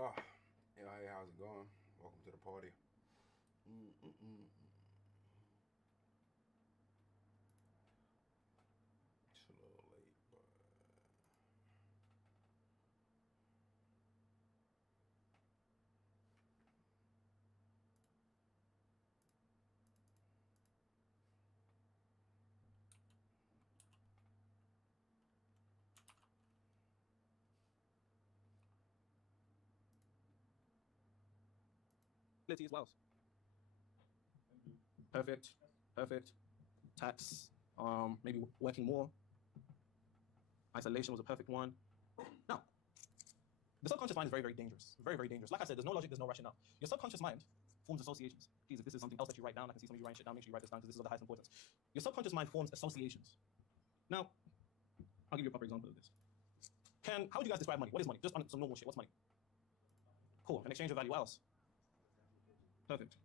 Oh, yeah, hey, how's it going? Welcome to the party. Mm-mm-mm. It's a little late, but As well. Perfect. Perfect. Tax. Maybe working more. Isolation was a perfect one. Now, the subconscious mind is very, very dangerous. Very, very dangerous. Like I said, there's no logic, there's no rationale. Your subconscious mind forms associations. Please, if this is something else that you write down, I can see some of you writing shit down, make sure you write this down because this is of the highest importance. Your subconscious mind forms associations. Now, I'll give you a proper example of this. How would you guys describe money? What is money? Just some normal shit. What's money? Cool. An exchange of value. What else? Perfect.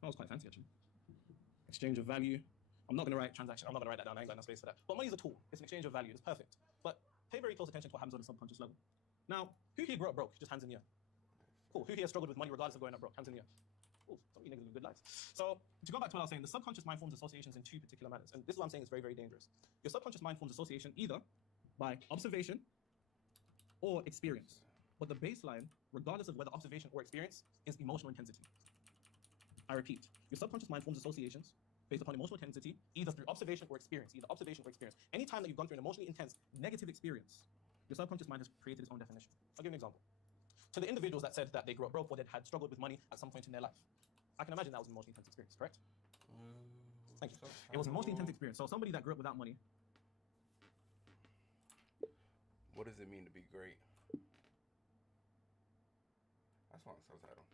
That was quite fancy, actually. Exchange of value. I'm not going to write transaction. I'm not going to write that down. I ain't got no space for that. But money is a tool. It's an exchange of value. It's perfect. But pay very close attention to what happens on the subconscious level. Now, who here grew up broke? Just hands in the air. Cool. Who here struggled with money regardless of growing up broke? Hands in the air. Cool. Some of you niggas live good lives. So to go back to what I was saying, the subconscious mind forms associations in two particular manners. And this is what I'm saying is very, very dangerous. Your subconscious mind forms association either by observation or experience. But the baseline, regardless of whether observation or experience, is emotional intensity. I repeat, your subconscious mind forms associations based upon emotional intensity, either through observation or experience, either observation or experience. Anytime that you've gone through an emotionally intense negative experience, your subconscious mind has created its own definition. I'll give you an example. To the individuals that said that they grew up broke or that had struggled with money at some point in their life, I can imagine that was an emotionally intense experience, correct? Thank you. It was an emotionally intense experience. So somebody that grew up without money. what does it mean to be great? That's my subtitle.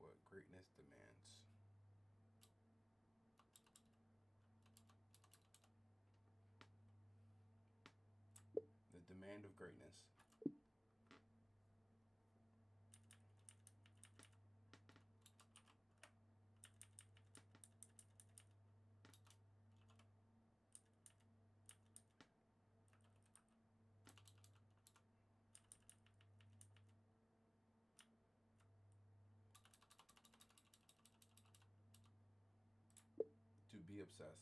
What greatness demands. The demand of greatness. To be obsessed.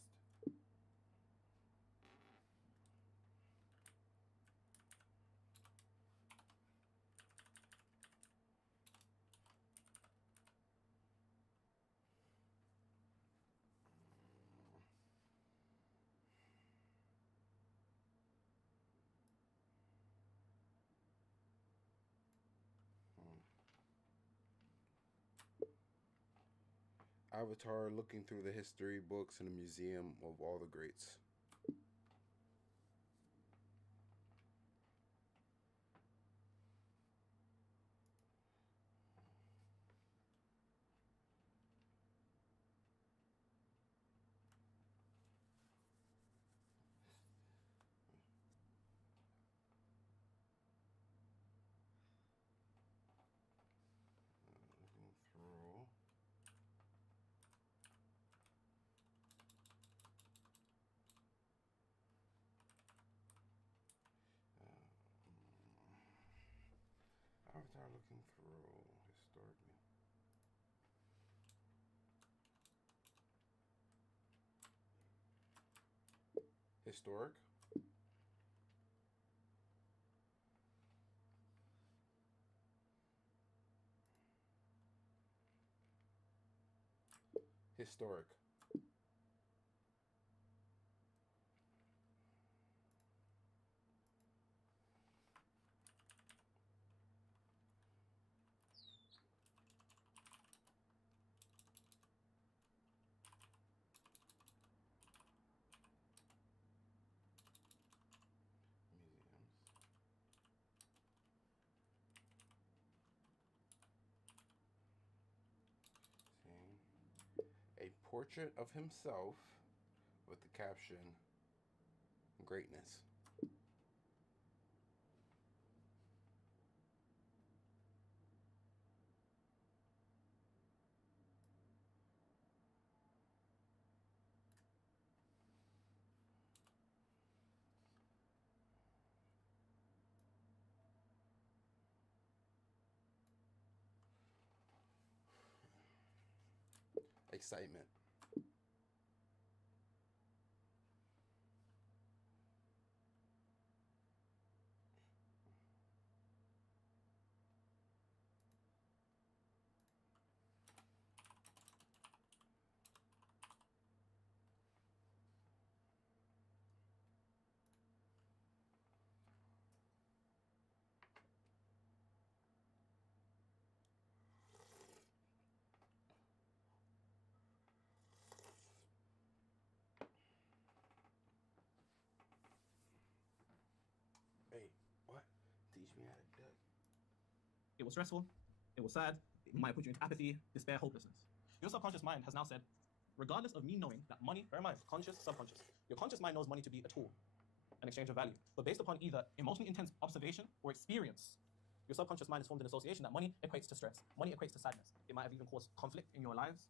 Avatar looking through the history books in a museum of all the greats. Looking through. Avatar looking through historically. Historic. Historic. Museums. See. A portrait of himself with the caption, greatness. Excitement. Hey, what? Teach me how to duck. It was stressful. It was sad. It might put you into apathy, despair, hopelessness. Your subconscious mind has now said, regardless of me knowing that money, bear in mind, conscious, subconscious, your conscious mind knows money to be a tool, an exchange of value. But based upon either emotionally intense observation or experience, your subconscious mind has formed an association that money equates to stress. Money equates to sadness. It might have even caused conflict in your lives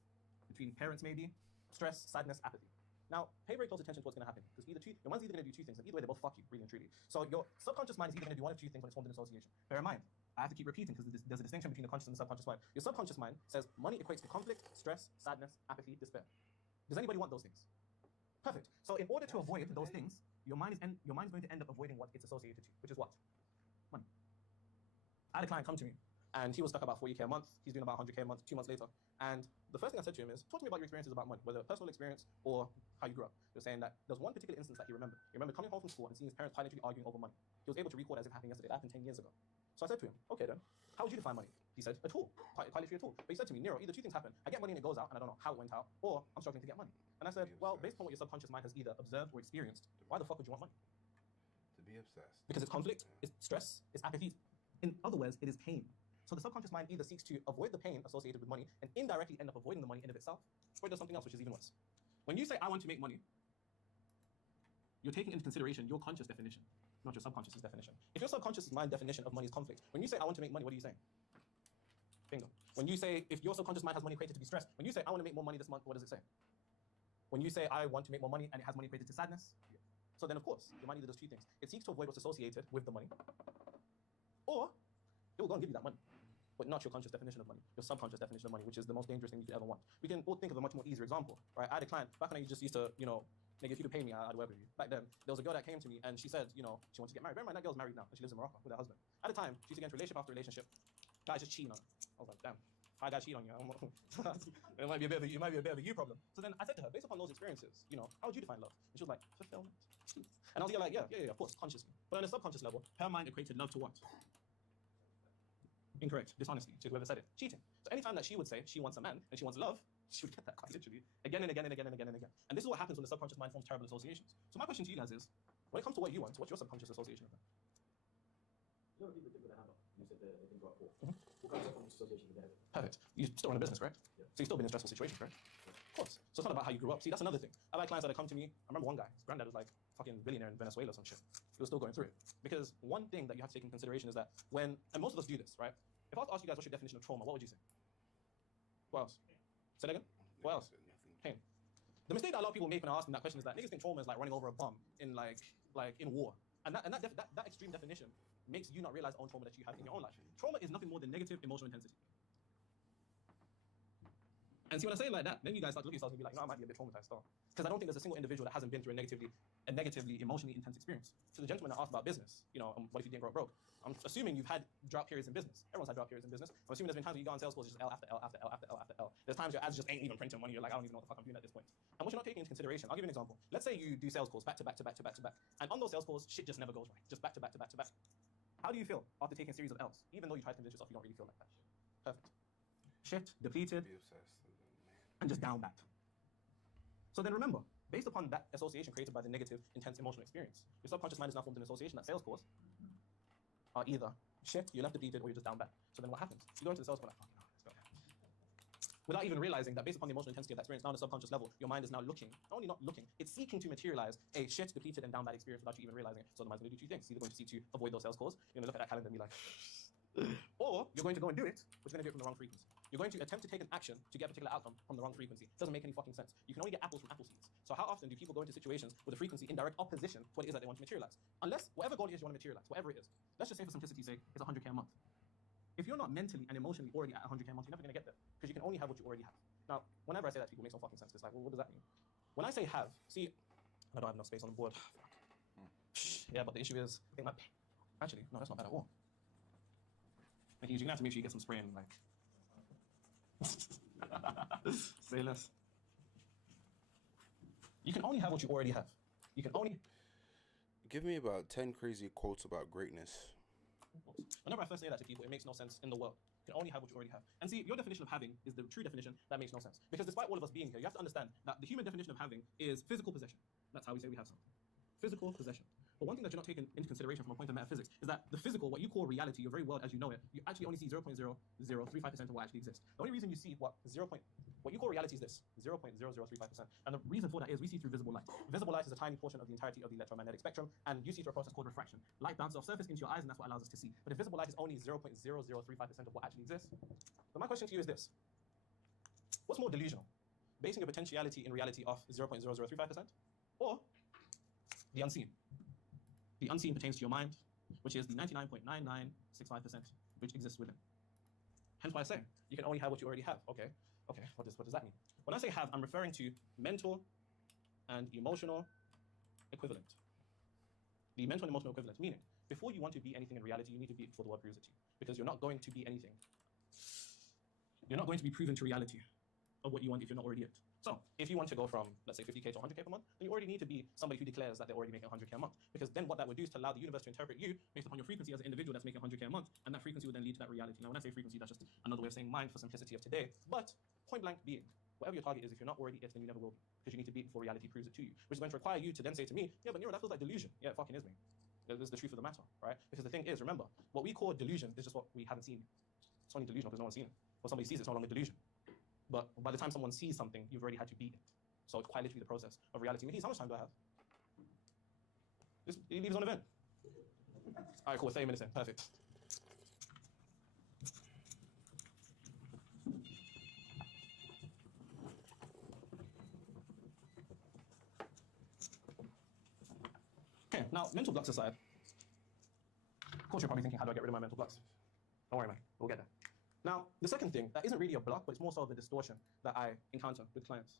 between parents, maybe. Stress, sadness, apathy. Now, pay very close attention to what's going to happen, because your mind's either going to do two things, and either way, they both fuck you, really and truly. So your subconscious mind is either going to do one of two things when it's formed an association. Bear in mind, I have to keep repeating because there's a distinction between the conscious and the subconscious mind. Your subconscious mind says money equates to conflict, stress, sadness, apathy, despair. Does anybody want those things? Perfect. So in order to avoid those things, your mind is going to end up avoiding what it's associated to, which is what? Money. I had a client come to me, and he was stuck about 40K a month. He's doing about 100K a month 2 months later. And the first thing I said to him is, talk to me about your experiences about money, whether personal experience or how you grew up. He was saying that there was one particular instance that he remembered. He remembered coming home from school and seeing his parents literally arguing over money. He was able to recall it as if it happened yesterday. That happened 10 years ago. So I said to him, okay then, how would you define money? He said, a tool, quite literally a tool. But he said to me, Nero, either two things happen. I get money and it goes out, and I don't know how it went out, or I'm struggling to get money. And I said, well, based on what your subconscious mind has either observed or experienced, why the fuck would you want money? To be obsessed. Because it's conflict, it's stress, it's apathy. In other words, it is pain. So the subconscious mind either seeks to avoid the pain associated with money and indirectly end up avoiding the money in of itself, or it does something else, which is even worse. When you say, I want to make money, you're taking into consideration your conscious definition, not your subconscious definition. If your subconscious mind definition of money is conflict, when you say, I want to make money, what are you saying? Bingo. When you say, if your subconscious mind has money equated to be stress, when you say, I want to make more money this month, what does it say? When you say, I want to make more money and it has money equated to sadness, so then of course, your mind either does two things. It seeks to avoid what's associated with the money, or it will go and give you that money, but not your conscious definition of money, your subconscious definition of money, which is the most dangerous thing you could ever want. We can all think of a much more easier example, right? I had a client, back when I just used to, nigga, if you could pay me, I'd work with you. Back then, there was a girl that came to me and she said, she wanted to get married. Bear in mind, that girl's married now, and she lives in Morocco with her husband. At the time, she used to get into relationship after relationship. Guys just cheating on her. I was like, damn, how guys cheat on you? It might be a bit of a you problem. So then I said to her, based upon those experiences, how would you define love? And she was like, fulfillment. And I was like, yeah, of course, consciously. But on a subconscious level, her mind equated love to what? Incorrect. Dishonesty to whoever said it. Cheating. So anytime that she would say she wants a man and she wants love, she would get that quite literally again and again and again and again and again. And this is what happens when the subconscious mind forms terrible associations. So my question to you guys is, when it comes to what you want, what's your subconscious association of that? You know, people that have you said they can go up for. What kind of subconscious association do they have? Perfect. You still run a business, correct? Yeah. So you've still been in stressful situations, correct? Of course. So it's not about how you grew up. See, that's another thing. I like clients that come to me. I remember one guy, his granddad was like fucking billionaire in Venezuela or some shit. He was still going through it. Because one thing that you have to take into consideration is that when, and most of us do this, right? If I was to ask you guys what's your definition of trauma, what would you say? What else? Say that again? What else? Pain. The mistake that a lot of people make when I ask them that question is that niggas think trauma is like running over a bomb in like in war. And that extreme definition makes you not realize the own trauma that you have in your own life. Trauma is nothing more than negative emotional intensity. And see, when I say it like that, then you guys start to look at yourselves and be like, I might be a bit traumatized still. Because I don't think there's a single individual that hasn't been through a negatively emotionally intense experience. So the gentleman that asked about business, what if you didn't grow up broke? I'm assuming you've had drought periods in business. Everyone's had drought periods in business. I'm assuming there's been times where you go on sales calls, it's just L after L after L after L after L. There's times your ads just ain't even printing money. You're like, I don't even know what the fuck I'm doing at this point. And what you're not taking into consideration, I'll give you an example. Let's say you do sales calls back to back to back to back to back. And on those sales calls, shit just never goes right. Just back to back to back to back. How do you feel after taking a series of L's? Even though you try to convince yourself you don't really feel like that. Perfect. Shit, depleted, and just down back. So then remember, based upon that association created by the negative, intense emotional experience, your subconscious mind is now formed an association that sales calls are either shit, you're left depleted, or you're just down bad. So then what happens? You go into the sales call like, fucking hell, let's go. Without even realizing that based upon the emotional intensity of that experience, now on the subconscious level, your mind is now looking, not only not looking, it's seeking to materialize a shit, depleted, and down bad experience without you even realizing it. So the mind's going to do two things. It's either going to seek to avoid those sales calls, you're going to look at that calendar and be like, or you're going to go and do it, but you're going to do it from the wrong frequency. You're going to attempt to take an action to get a particular outcome from the wrong frequency. It doesn't make any fucking sense. You can only get apples from apple seeds. So how often do people go into situations with a frequency in direct opposition to what it is that they want to materialize? Unless whatever goal it is you want to materialize, whatever it is. Let's just say for simplicity's sake, it's 100K a month. If you're not mentally and emotionally already at 100K a month, you're never going to get there, because you can only have what you already have. Now, whenever I say that to people, it makes no fucking sense. It's like, well, what does that mean? When I say have, see, I don't have enough space on the board. Yeah, but the issue is, I think actually, no, that's not bad at all. Like, you're gonna have to make sure you get some spray in, like, say less. You can only have what you already have. You can only. Give me about 10 crazy quotes about greatness. Whenever I first say that to people, it makes no sense in the world. You can only have what you already have. And see, your definition of having is the true definition that makes no sense. Because despite all of us being here, you have to understand that the human definition of having is physical possession. That's how we say we have something. Physical possession. But one thing that you're not taking into consideration from a point of metaphysics is that the physical, what you call reality, your very world as you know it, you actually only see 0.0035% of what actually exists. The only reason you see what you call reality is this, 0.0035%. And the reason for that is we see through visible light. Visible light is a tiny portion of the entirety of the electromagnetic spectrum, and you see through a process called refraction. Light bounces off surface into your eyes, and that's what allows us to see. But if visible light is only 0.0035% of what actually exists, then my question to you is this. What's more delusional? Basing your potentiality in reality off 0.0035%, or the unseen? The unseen pertains to your mind, which is the 99.9965% which exists within. Hence why I say you can only have what you already have. Okay, what does that mean? When I say have, I'm referring to mental and emotional equivalent. The mental and emotional equivalent, meaning before you want to be anything in reality, you need to be it before the world proves it to you. Because you're not going to be anything. You're not going to be proven to reality of what you want if you're not already it. So if you want to go from, let's say, 50K to 100K per month, then you already need to be somebody who declares that they're already making 100K a month. Because then what that would do is to allow the universe to interpret you based upon your frequency as an individual that's making 100K a month, and that frequency would then lead to that reality. Now, when I say frequency, that's just another way of saying mind for simplicity of today. But point blank being, whatever your target is, if you're not already it, then you never will be. Because you need to be it before reality proves it to you. Which is going to require you to then say to me, yeah, but Nero, that feels like delusion. Yeah, it fucking is me. This is the truth of the matter, right? Because the thing is, remember, what we call delusion is just what we haven't seen. It's only delusional because no one's seen it. When somebody sees it, it's no longer delusion. But by the time someone sees something, you've already had to beat it. So it's quite literally the process of reality. How much time do I have? Just he leaves on event. All right, cool. 30 minutes in. Perfect. Okay, now mental blocks aside. Of course, you're probably thinking, how do I get rid of my mental blocks? Don't worry, man. We'll get there. Now, the second thing that isn't really a block, but it's more so of a distortion that I encounter with clients.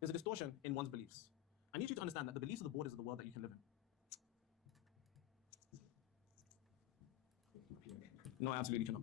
There's a distortion in one's beliefs. I need you to understand that the beliefs are the borders of the world that you can live in. No, I absolutely cannot.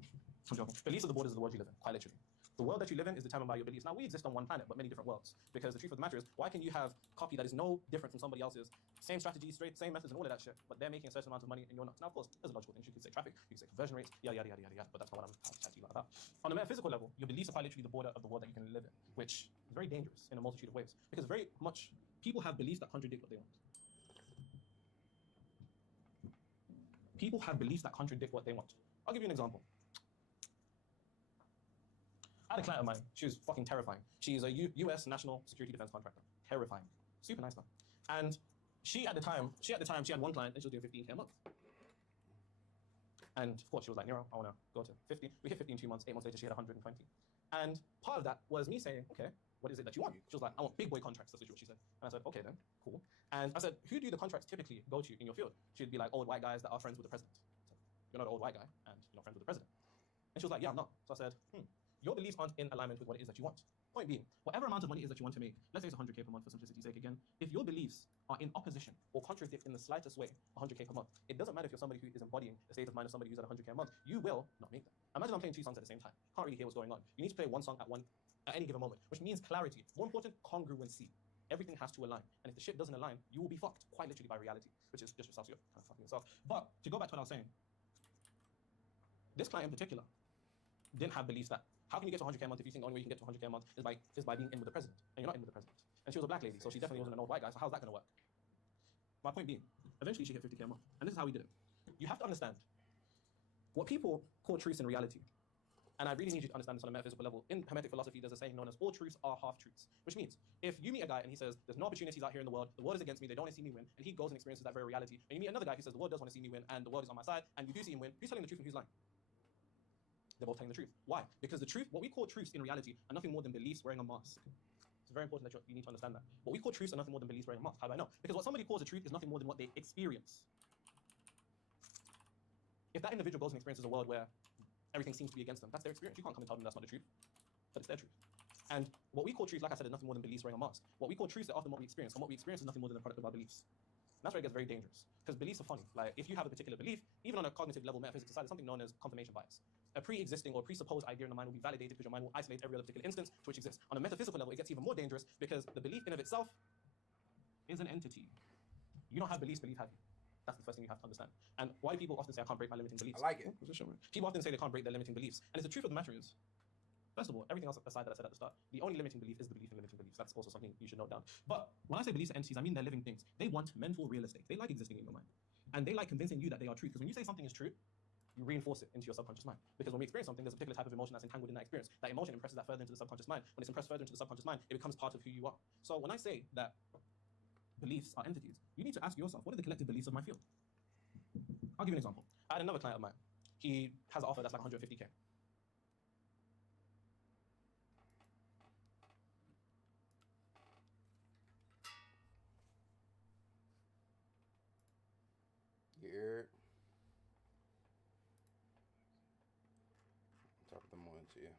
I'm joking. Beliefs are the borders of the world you live in, quite literally. The world that you live in is determined by your beliefs. Now, we exist on one planet, but many different worlds. Because the truth of the matter is, why can you have copy that is no different from somebody else's, same strategy, same methods, and all of that shit, but they're making a certain amount of money and you're not? Now, of course, there's logical things. You could say traffic, you could say conversion rates, yada, yada, yada, yada, yada, but that's not what I'm chatting to you about. On a metaphysical level, your beliefs are quite literally the border of the world that you can live in, which is very dangerous in a multitude of ways. Because very much, people have beliefs that contradict what they want. People have beliefs that contradict what they want. I'll give you an example. I had a client of mine. She was fucking terrifying. She's a US national security defense contractor. Terrifying. Super nice guy. And she at the time, she had one client and she was doing 15K a month. And of course, she was like, Nero, I want to go to 50. We hit 50 in 2 months. 8 months later, she had 120. And part of that was me saying, okay, what is it that you want? She was like, I want big boy contracts. That's what she said. And I said, okay then, cool. And I said, who do the contracts typically go to in your field? She'd be like, old white guys that are friends with the president. I said, you're not an old white guy and you're not friends with the president. And she was like, yeah, I'm not. So I said, your beliefs aren't in alignment with what it is that you want. Point being, whatever amount of money it is that you want to make, let's say it's 100K per month for simplicity's sake again, if your beliefs are in opposition or contradict in the slightest way 100K per month, it doesn't matter if you're somebody who is embodying the state of mind of somebody who's at 100K a month, you will not make that. Imagine I'm playing 2 songs at the same time. Can't really hear what's going on. You need to play one song at any given moment, which means clarity. More important, congruency. Everything has to align. And if the shit doesn't align, you will be fucked quite literally by reality, which is just yourself, so you're kind of fucking yourself. But to go back to what I was saying, this client in particular didn't have beliefs that, how can you get to 100K a month if you think the only way you can get to 100K a month is by being in with the president? And you're not in with the president. And she was a black lady, so she definitely wasn't an old white guy, so how's that going to work? My point being, eventually she hit 50K a month. And this is how we did it. You have to understand what people call truths in reality. And I really need you to understand this on a metaphysical level. In Hermetic philosophy, there's a saying known as all truths are half-truths, which means if you meet a guy and he says, there's no opportunities out here in the world is against me, they don't want to see me win, and he goes and experiences that very reality, and you meet another guy who says, the world does want to see me win, and the world is on my side, and you do see him win, who's telling the truth and who's lying? They're both telling the truth. Why? Because the truth, what we call truths in reality, are nothing more than beliefs wearing a mask. It's very important that you need to understand that. What we call truths are nothing more than beliefs wearing a mask. How do I know? Because what somebody calls a truth is nothing more than what they experience. If that individual goes and experiences a world where everything seems to be against them, that's their experience. You can't come and tell them that's not the truth, but it's their truth. And what we call truth, like I said, is nothing more than beliefs wearing a mask. What we call truth is often what we experience, and what we experience is nothing more than a product of our beliefs. And that's where it gets very dangerous, because beliefs are funny. Like, if you have a particular belief, even on a cognitive level, metaphysics aside, there's something known as confirmation bias. A pre-existing or presupposed idea in the mind will be validated because your mind will isolate every other particular instance to which exists. On a metaphysical level, it gets even more dangerous because the belief in of itself is an entity. You don't have beliefs, belief have you. That's the first thing you have to understand. And why do people often say I can't break my limiting beliefs? I like it. People often say they can't break their limiting beliefs. And the truth of the matter is, first of all, everything else aside that I said at the start, the only limiting belief is the belief in limiting beliefs. That's also something you should note down. But when I say beliefs are entities, I mean they're living things. They want mental real estate. They like existing in your mind. And they like convincing you that they are true. Because when you say something is true, you reinforce it into your subconscious mind. Because when we experience something, there's a particular type of emotion that's entangled in that experience. That emotion impresses that further into the subconscious mind. When it's impressed further into the subconscious mind, it becomes part of who you are. So when I say that beliefs are entities, you need to ask yourself, what are the collective beliefs of my field? I'll give you an example. I had another client of mine. He has an offer that's like 150K. Yeah. Top of the morning to you.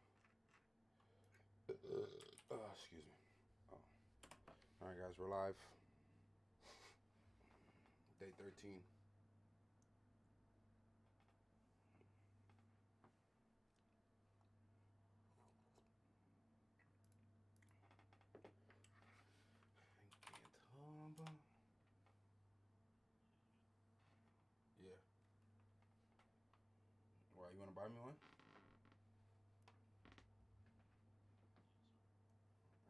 Excuse me. Oh. All right, guys, we're live. Day 13. Yeah. Why, you want to buy me one?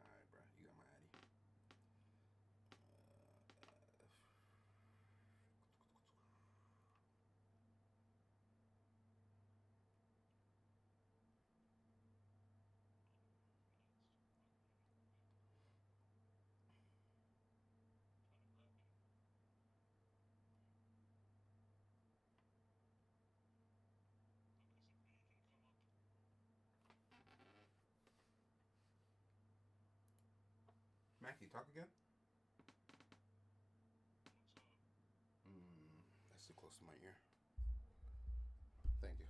All right, bro. You got my Addy. Mackie, talk again? That's too close to my ear. Thank you.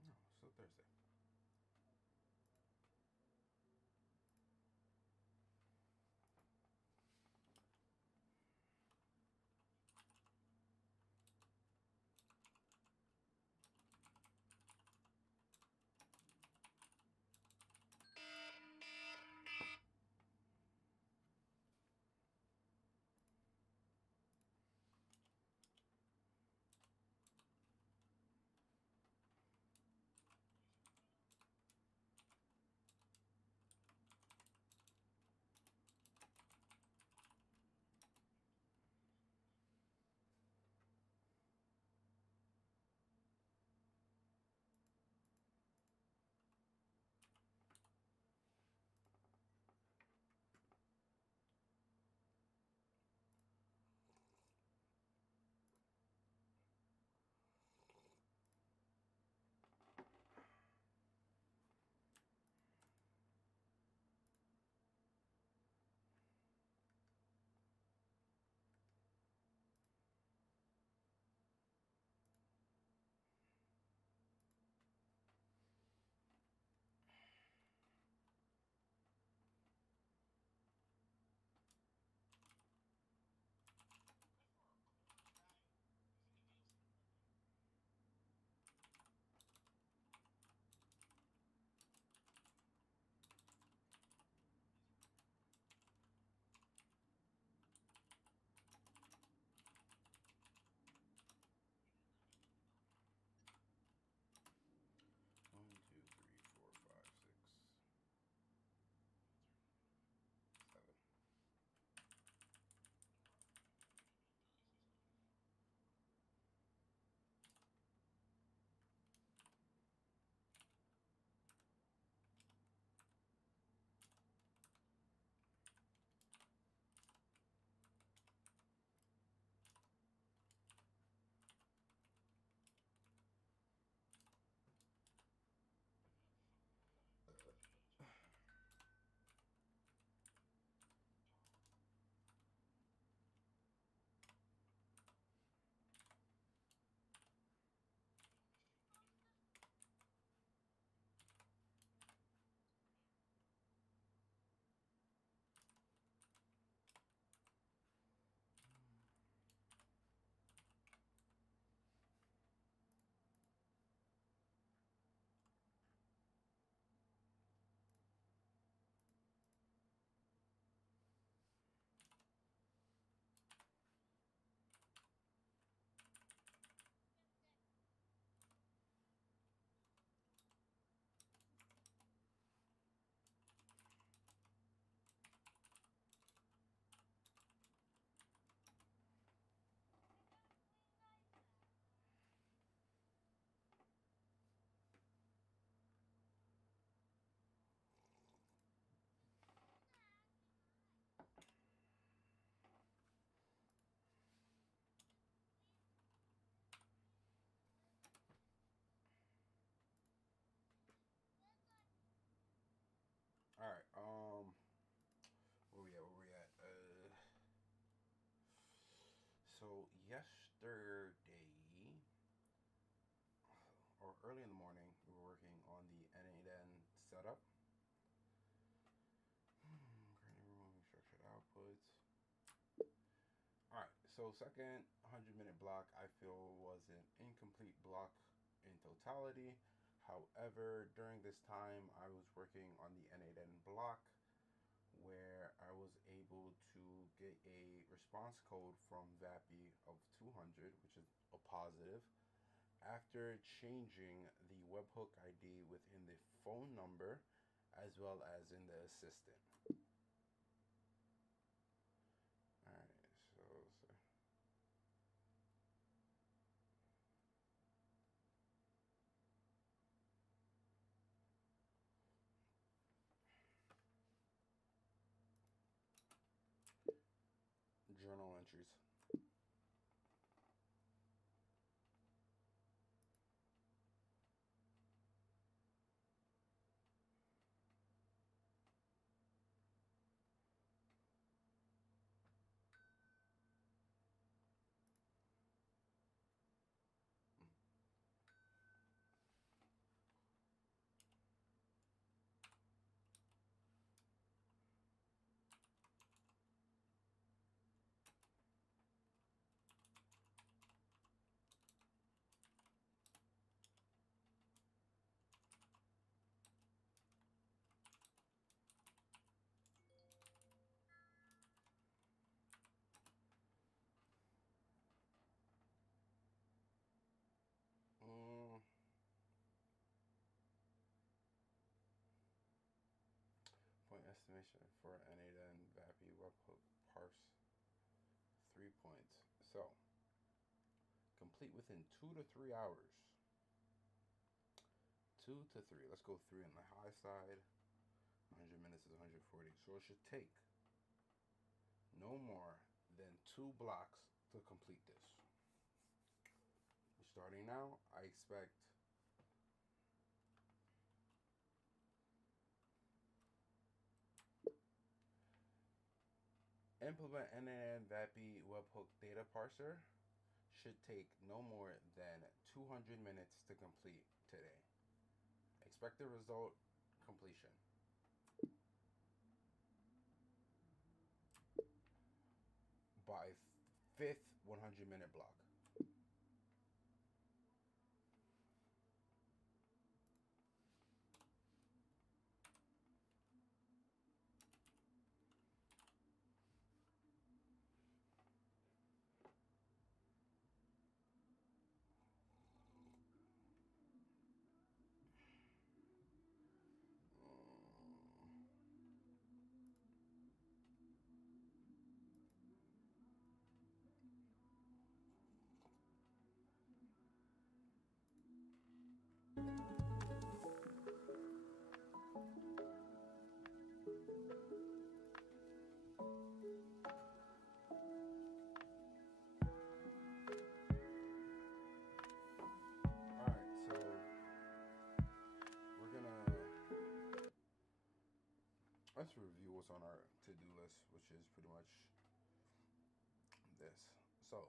No, still Thursday. So yesterday, or early in the morning, we were working on the N8N setup. Currently removing structured outputs. All right, so second 100-minute block I feel was an incomplete block in totality. However, during this time I was working on the N8N block where I was able to get a response code from VAPI of 200, which is a positive, after changing the webhook ID within the phone number as well as in the assistant. All right, so journal entries. Mm, Point estimation for N8N VAPI webhook parse 3 points. So complete within 2 to 3 hours. 2 to 3. Let's go 3 on the high side. 100 minutes is 140. So it should take no more than 2 blocks to complete this. Starting now, I expect implement N8N VAPI webhook data parser should take no more than 200 minutes to complete today. Expected result completion. By fifth 100-minute block. Alright, so we're gonna let's review what's on our to-do list, which is pretty much this. So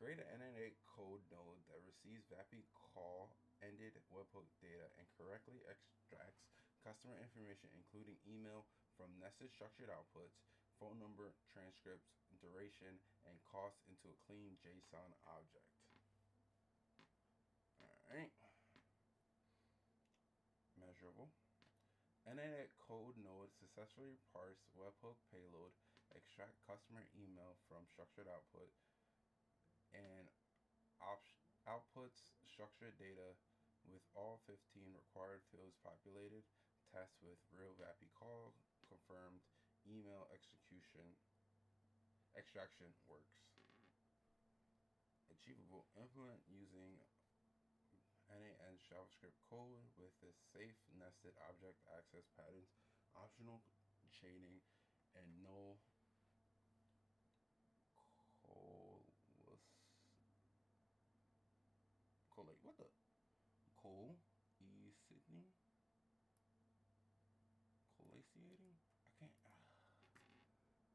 create an N8 code node that receives VAPI call ended webhook data and correctly extracts customer information, including email, from nested structured outputs, phone number, transcripts, duration, and cost into a clean JSON object. Alright. Measurable. N8 code node successfully parsed webhook payload, extract customer email from structured output, and outputs structured data with all 15 required fields populated. Test with real VAPI call confirmed email extraction works. Achievable. Implement using N8N JavaScript code with the safe nested object access patterns, optional chaining, and no collate. What the? Collaciating? I can't.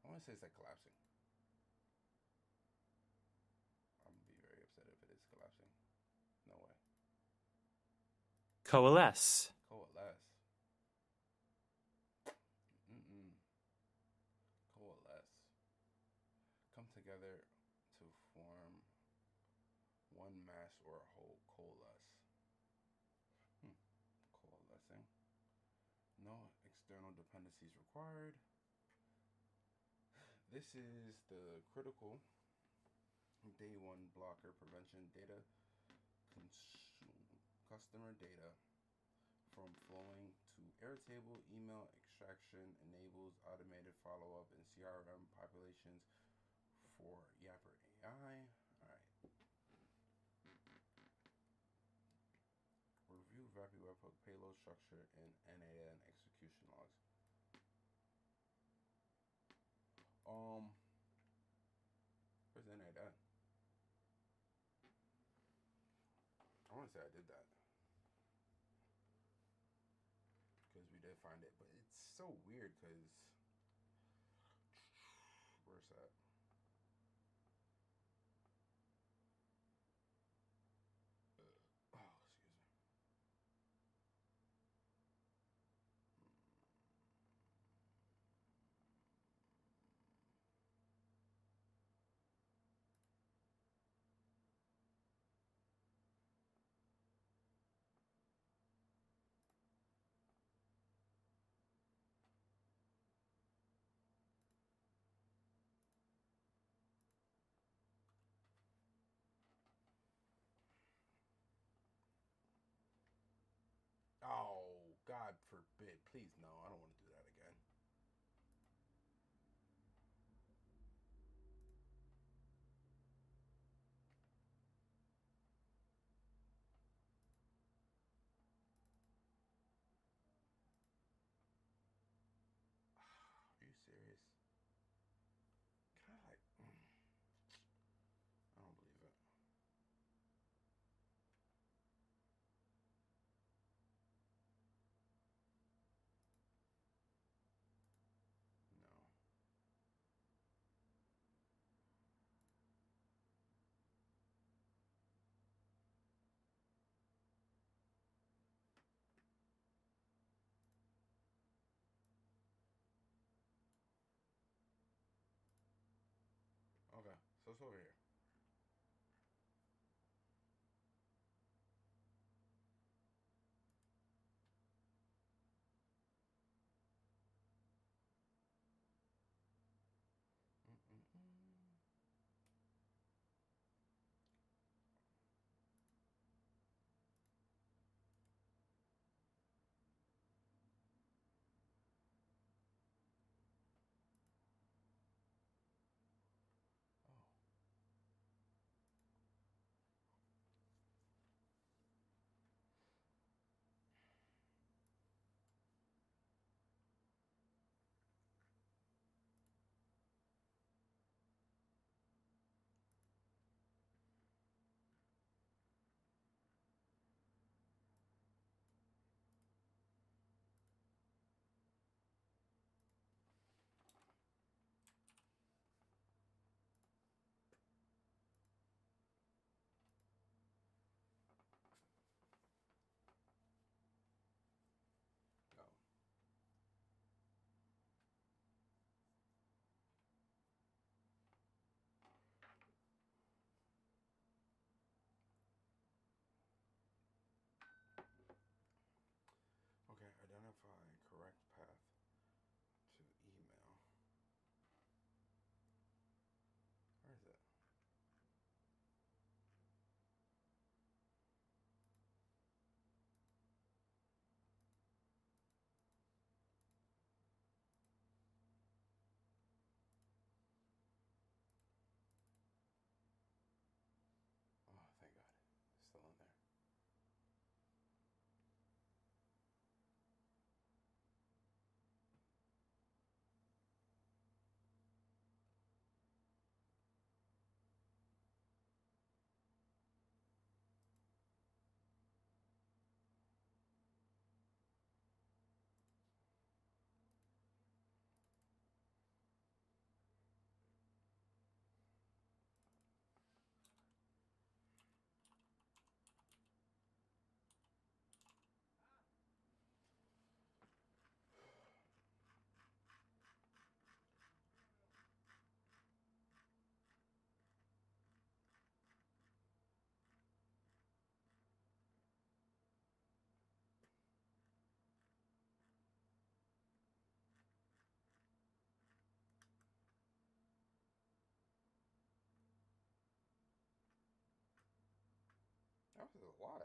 I want to say it's like collapsing. Coalesce. Coalesce. Mm-mm. Coalesce. Come together to form one mass or a whole. Coalesce. Coalescing. No external dependencies required. This is the critical day one blocker prevention data. Customer data from flowing to Airtable. Email extraction enables automated follow-up and CRM populations for Yapper AI. All right. Review rapid webhook payload structure and NAN execution logs. Where's NAN? I want to say I did that because we did find it, but it's so weird because where's that? Oh, excuse me. Oh, God forbid. Please, no. I don't want to do that again. Are you serious? Can I, like... I don't believe it. No. Okay, so it's over here. Mm-mm-mm. Oh. a lot.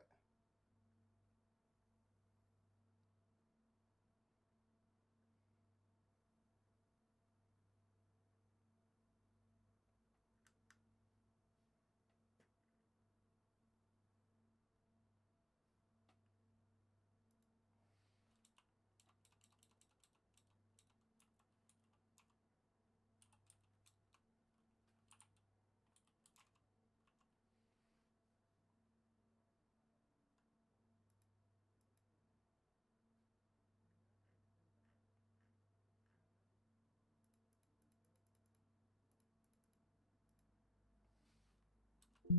Okay.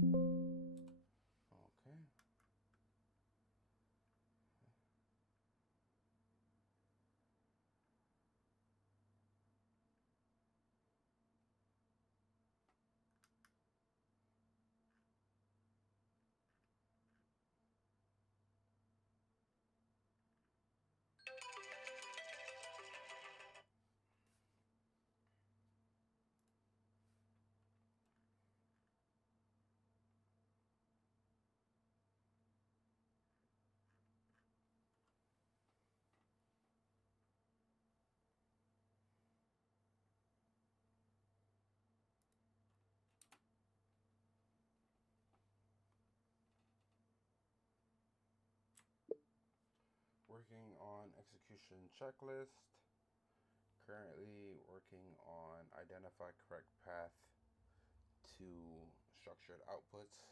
Working on execution checklist. Currently working on identify correct path to structured outputs.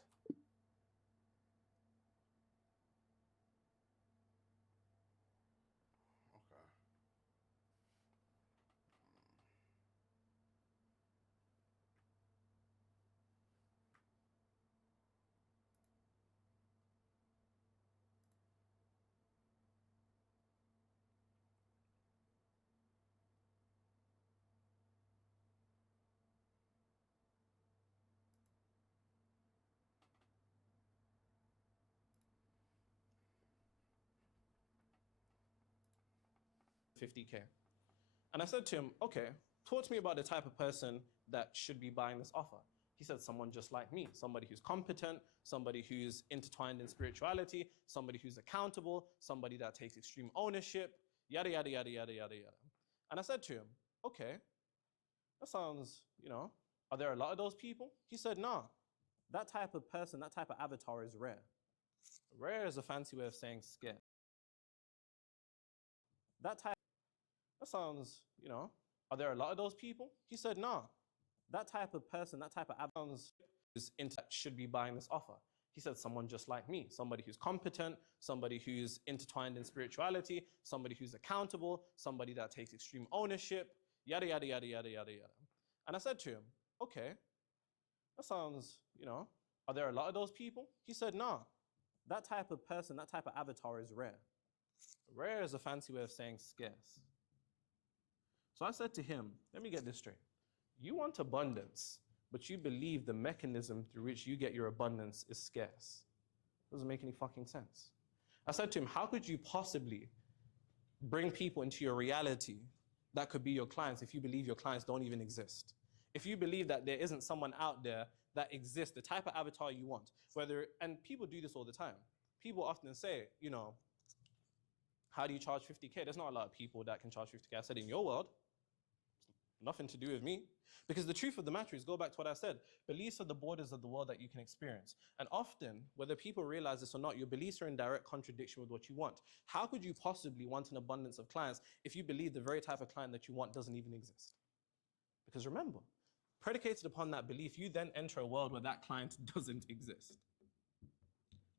Okay. 50K. And I said to him, okay, talk to me about the type of person that should be buying this offer. He said, someone just like me, somebody who's competent, somebody who's intertwined in spirituality, somebody who's accountable, somebody that takes extreme ownership, yada, yada, yada, yada, yada, yada. And I said to him, okay, that sounds, are there a lot of those people? He said, no, that type of person, that type of avatar is rare. Rare is a fancy way of saying scarce. That sounds, are there a lot of those people? He said, no, that type of person, that type of avatar should be buying this offer. He said, someone just like me, somebody who's competent, somebody who's intertwined in spirituality, somebody who's accountable, somebody that takes extreme ownership, yada, yada, yada, yada, yada, yada. And I said to him, okay, that sounds, are there a lot of those people? He said, no, that type of person, that type of avatar is rare. Rare is a fancy way of saying scarce. So I said to him, let me get this straight. You want abundance, but you believe the mechanism through which you get your abundance is scarce. Doesn't make any fucking sense. I said to him, how could you possibly bring people into your reality that could be your clients if you believe your clients don't even exist? If you believe that there isn't someone out there that exists, the type of avatar you want, and people do this all the time. People often say, how do you charge 50K? There's not a lot of people that can charge 50K. I said, in your world, nothing to do with me. Because the truth of the matter is, go back to what I said, beliefs are the borders of the world that you can experience. And often, whether people realize this or not, your beliefs are in direct contradiction with what you want. How could you possibly want an abundance of clients if you believe the very type of client that you want doesn't even exist? Because remember, predicated upon that belief, you then enter a world where that client doesn't exist.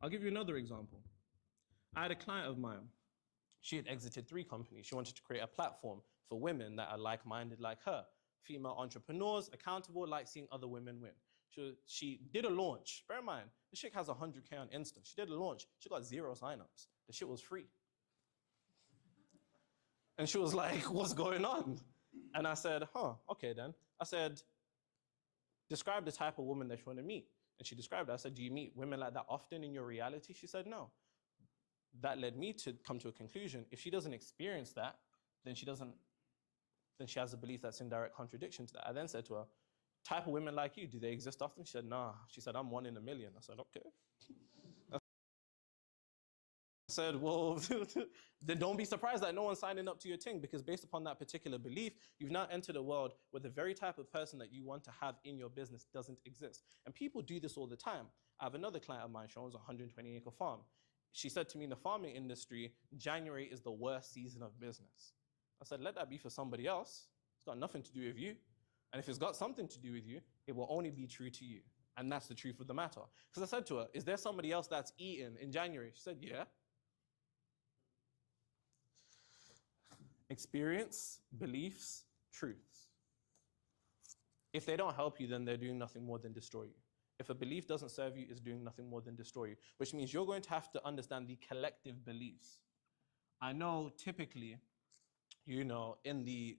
I'll give you another example. I had a client of mine. She had exited 3 companies. She wanted to create a platform for women that are like-minded like her. Female entrepreneurs, accountable, like seeing other women win. She did a launch. Bear in mind, the chick has 100K on Insta. She did a launch. She got 0 signups. The shit was free. And she was like, what's going on? And I said, okay then. I said, describe the type of woman that you want to meet. And she described it. I said, do you meet women like that often in your reality? She said, no. That led me to come to a conclusion. If she doesn't experience that, then she has a belief that's in direct contradiction to that. I then said to her, type of women like you, do they exist often? She said, nah. She said, I'm 1 in a million. I said, okay. said, well, then don't be surprised that no one's signing up to your thing, because based upon that particular belief, you've now entered a world where the very type of person that you want to have in your business doesn't exist. And people do this all the time. I have another client of mine, she owns a 120-acre farm. She said to me, in the farming industry, January is the worst season of business. I said, let that be for somebody else. It's got nothing to do with you. And if it's got something to do with you, it will only be true to you. And that's the truth of the matter. Because I said to her, is there somebody else that's eating in January? She said, yeah. Experience, beliefs, truths. If they don't help you, then they're doing nothing more than destroy you. If a belief doesn't serve you, it's doing nothing more than destroy you, which means you're going to have to understand the collective beliefs. I know typically, in the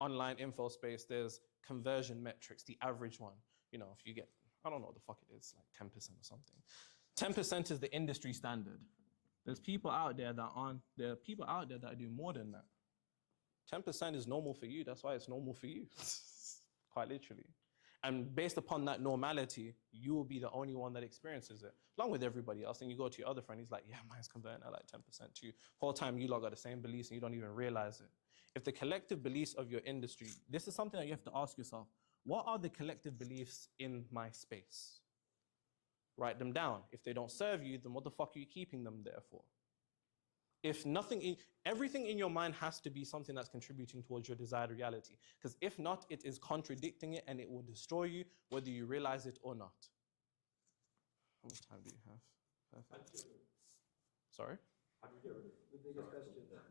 online info space, there's conversion metrics, the average one. If you get, I don't know what the fuck it is, like 10% or something. 10% is the industry standard. There's people out there there are people out there that do more than that. 10% is normal for you, that's why it's normal for you, quite literally. And based upon that normality, you will be the only one that experiences it, along with everybody else. And you go to your other friend, he's like, yeah, mine's converting at like 10% too. Whole time you lot got the same beliefs and you don't even realize it. If the collective beliefs of your industry, this is something that you have to ask yourself, what are the collective beliefs in my space? Write them down. If they don't serve you, then what the fuck are you keeping them there for? If everything in your mind has to be something that's contributing towards your desired reality. Because if not, it is contradicting it and it will destroy you, whether you realize it or not. How much time do you have? Perfect. Sorry? How do you get rid of it?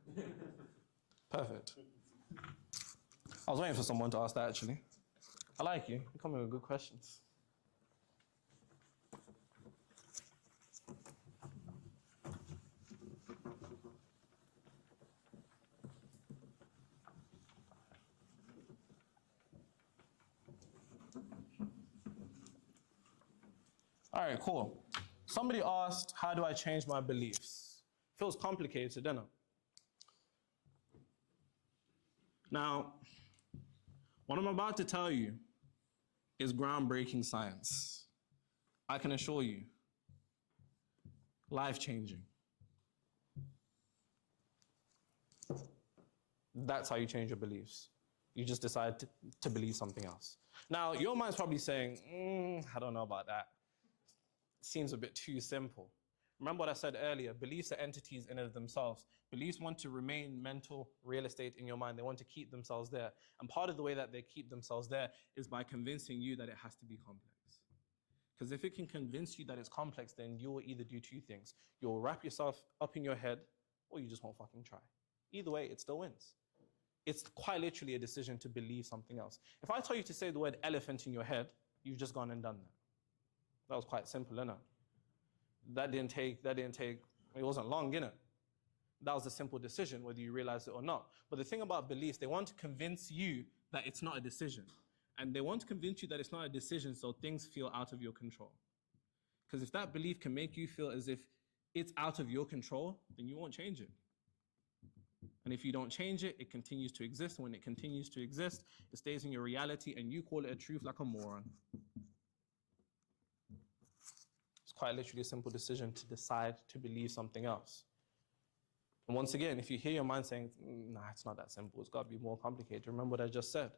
The biggest question. Perfect. I was waiting for someone to ask that, actually. I like you. You come in with good questions. All right, cool. Somebody asked, how do I change my beliefs? Feels complicated, doesn't it? Now, what I'm about to tell you is groundbreaking science. I can assure you, life-changing. That's how you change your beliefs. You just decide to believe something else. Now, your mind's probably saying, I don't know about that. Seems a bit too simple. Remember what I said earlier, beliefs are entities in and of themselves. Beliefs want to remain mental real estate in your mind. They want to keep themselves there. And part of the way that they keep themselves there is by convincing you that it has to be complex. Because if it can convince you that it's complex, then you will either do two things. You'll wrap yourself up in your head, or you just won't fucking try. Either way, it still wins. It's quite literally a decision to believe something else. If I tell you to say the word elephant in your head, you've just gone and done that. That was quite simple, innit? That didn't take, it wasn't long, innit? That was a simple decision, whether you realize it or not. But the thing about beliefs, they want to convince you that it's not a decision. And they want to convince you that it's not a decision so things feel out of your control. Because if that belief can make you feel as if it's out of your control, then you won't change it. And if you don't change it, it continues to exist. When it continues to exist, it stays in your reality and you call it a truth like a moron. Quite literally a simple decision to decide to believe something else. And once again, if you hear your mind saying, nah, it's not that simple, it's got to be more complicated, remember what I just said.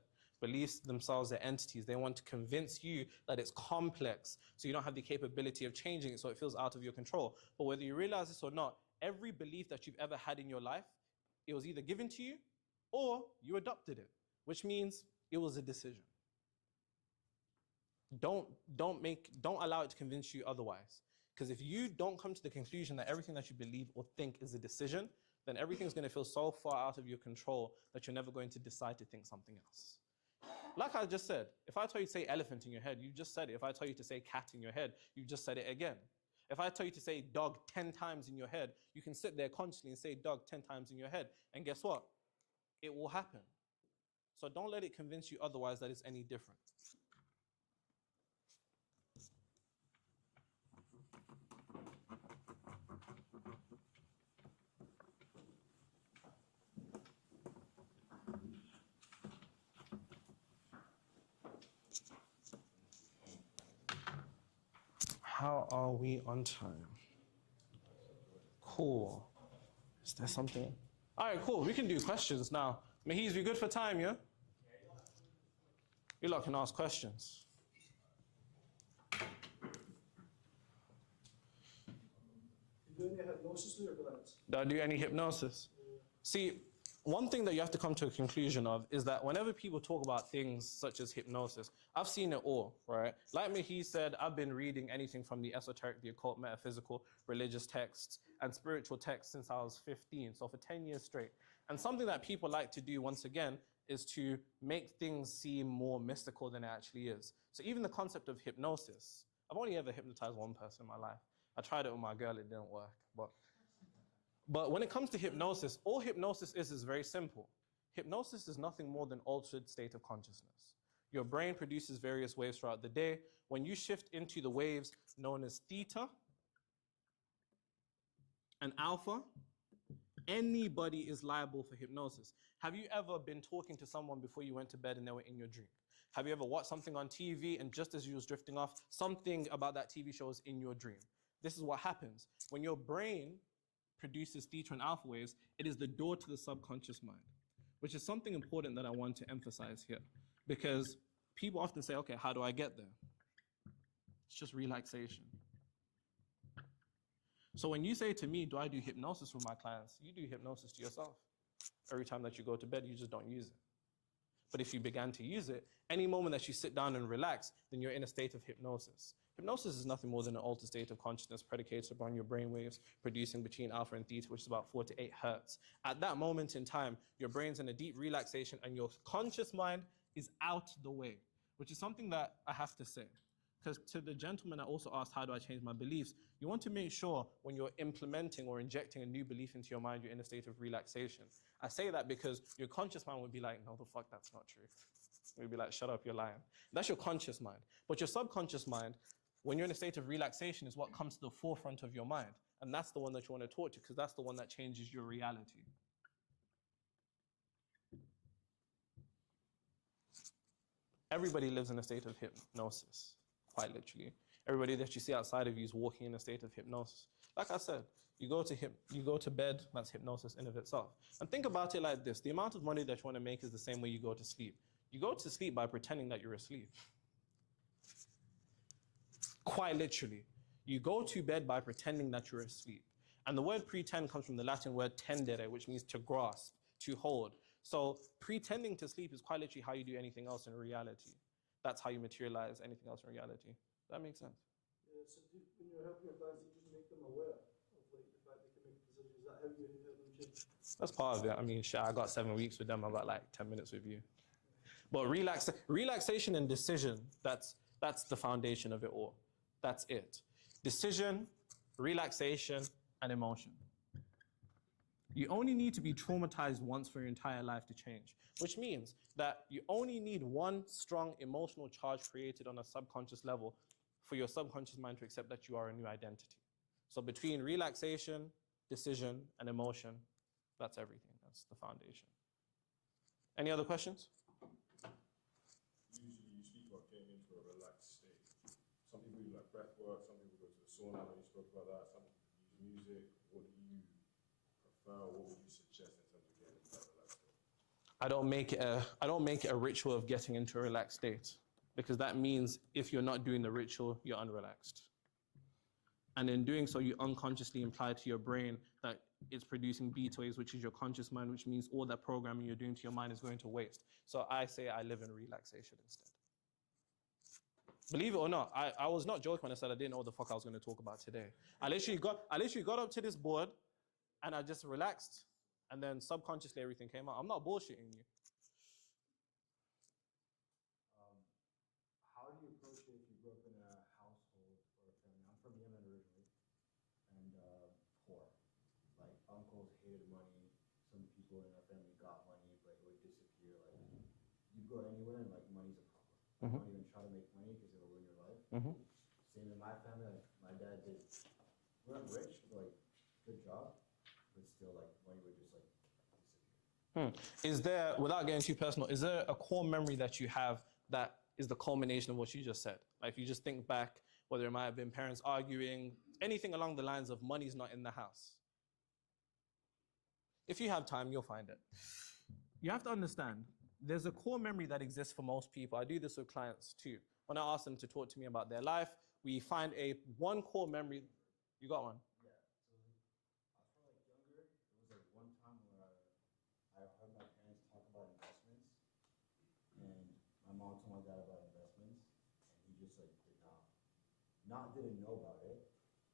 Beliefs themselves are entities. They want to convince you that it's complex, so you don't have the capability of changing it, so it feels out of your control. But whether you realize this or not, every belief that you've ever had in your life, it was either given to you or you adopted it, which means it was a decision. Don't allow it to convince you otherwise. Because if you don't come to the conclusion that everything that you believe or think is a decision, then everything's going to feel so far out of your control that you're never going to decide to think something else. Like I just said, if I tell you to say elephant in your head, you just said it. If I tell you to say cat in your head, you just said it again. If I tell you to say dog 10 times in your head, you can sit there consciously and say dog 10 times in your head. And guess what? It will happen. So don't let it convince you otherwise that it's any different. how are we on time? Cool. Is there something? All right, cool. We can do questions now. Mahiz, we good for time, yeah? You lot can ask questions. You do any hypnosis with your clients? Do I do any hypnosis? See, one thing that you have to come to a conclusion of is that whenever people talk about things such as hypnosis, I've seen it all, right? Like Mahiz said, I've been reading anything from the esoteric, the occult, metaphysical, religious texts, and spiritual texts since I was 15, so for 10 years straight. And something that people like to do, once again, is to make things seem more mystical than it actually is. So even the concept of hypnosis, I've only ever hypnotized one person in my life. I tried it with my girl, it didn't work. But when it comes to hypnosis, all hypnosis is very simple. Hypnosis is nothing more than altered state of consciousness. Your brain produces various waves throughout the day. When you shift into the waves known as theta and alpha, anybody is liable for hypnosis. Have you ever been talking to someone before you went to bed and they were in your dream? Have you ever watched something on TV and just as you was drifting off, something about that TV show was in your dream? This is what happens. When your brain produces theta and alpha waves, it is the door to the subconscious mind, which is something important that I want to emphasize here. Because people often say, okay, how do I get there? It's just relaxation. So when you say to me, do I do hypnosis with my clients? You do hypnosis to yourself. Every time that you go to bed, you just don't use it. But if you began to use it, any moment that you sit down and relax, then you're in a state of hypnosis. Hypnosis is nothing more than an altered state of consciousness predicated upon your brain waves producing between alpha and theta, which is about 4 to 8 hertz. At that moment in time, your brain's in a deep relaxation and your conscious mind is out the way, which is something that I have to say. Because to the gentleman I also asked, how do I change my beliefs? You want to make sure when you're implementing or injecting a new belief into your mind, you're in a state of relaxation. I say that because your conscious mind would be like, no, the fuck, that's not true. It would be like, shut up, you're lying. That's your conscious mind. But your subconscious mind, when you're in a state of relaxation, is what comes to the forefront of your mind. And that's the one that you want to talk to because that's the one that changes your reality. Everybody lives in a state of hypnosis, quite literally. Everybody that you see outside of you is walking in a state of hypnosis. Like I said, you go to bed, that's hypnosis in of itself. And think about it like this. The amount of money that you want to make is the same way you go to sleep. You go to sleep by pretending that you're asleep. Quite literally. You go to bed by pretending that you're asleep. And the word pretend comes from the Latin word tendere, which means to grasp, to hold. So pretending to sleep is quite literally how you do anything else in reality. That's how you materialize anything else in reality. Does that make sense? Yeah, so when you're helping your clients, you just make them aware of like the fact they can make decisions. Is that how you help them change? That's part of it. I mean, shit, I got 7 weeks with them. I got like 10 minutes with you. But relaxation and decision, that's the foundation of it all. That's it. Decision, relaxation, and emotion. You only need to be traumatized once for your entire life to change, which means that you only need one strong emotional charge created on a subconscious level for your subconscious mind to accept that you are a new identity. So between relaxation, decision, and emotion, that's everything. That's the foundation. Any other questions? Usually you speak about getting into a relaxed state. Some people do like breath work, some people go to the sauna, when you spoke about that, some people use music. What do you prefer? What would you suggest in terms of getting into that relaxed state? I don't make it a ritual of getting into a relaxed state, because that means if you're not doing the ritual, you're unrelaxed. And in doing so, you unconsciously imply to your brain that it's producing beta waves, which is your conscious mind, which means all that programming you're doing to your mind is going to waste. So I say I live in relaxation instead. Believe it or not, I was not joking when I said I didn't know what the fuck I was going to talk about today. I literally got up to this board and I just relaxed, and then subconsciously everything came out. I'm not bullshitting you. How do you approach it if you grew up in a household or a family? I'm from Yemen originally, and poor. Like uncles hated money. Some people in our family got money, but it would disappear. Like you go anywhere and like money's a problem. You don't even try to make money because it'll ruin your life. Same in my family. Like, my dad did. We weren't rich, but like good job, but still like money would just like disappear. Is there, without getting too personal, is there a core memory that you have that is the culmination of what you just said? Like if you just think back, whether it might have been parents arguing, anything along the lines of money's not in the house. If you have time, you'll find it. You have to understand, there's a core memory that exists for most people. I do this with clients too. When I ask them to talk to me about their life, we find one core memory. You got one? Yeah. So I was probably like younger. It was like one time where I heard my parents talk about investments, and my mom told my dad about investments, and he just like didn't know about it,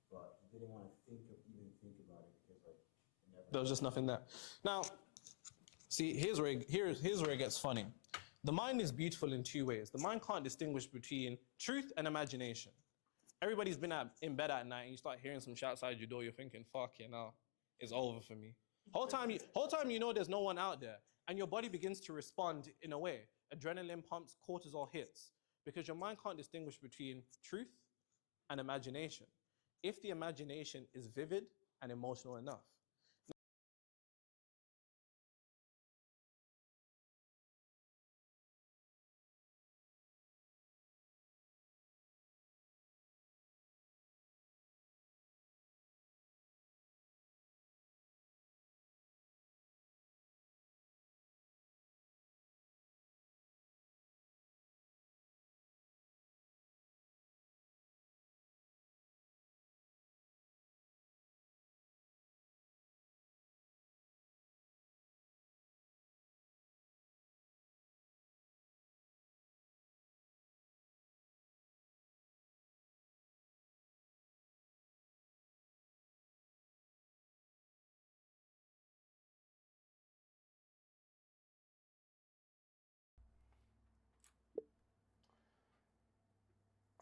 but he didn't want to even think about it because like it never. There was just nothing there. Now, see, here's where it gets funny. The mind is beautiful in two ways. The mind can't distinguish between truth and imagination. Everybody's been in bed at night and you start hearing some shit outside your door, you're thinking, fuck it now, it's over for me. Whole time you know there's no one out there, and your body begins to respond in a way. Adrenaline pumps, cortisol hits, because your mind can't distinguish between truth and imagination. If the imagination is vivid and emotional enough.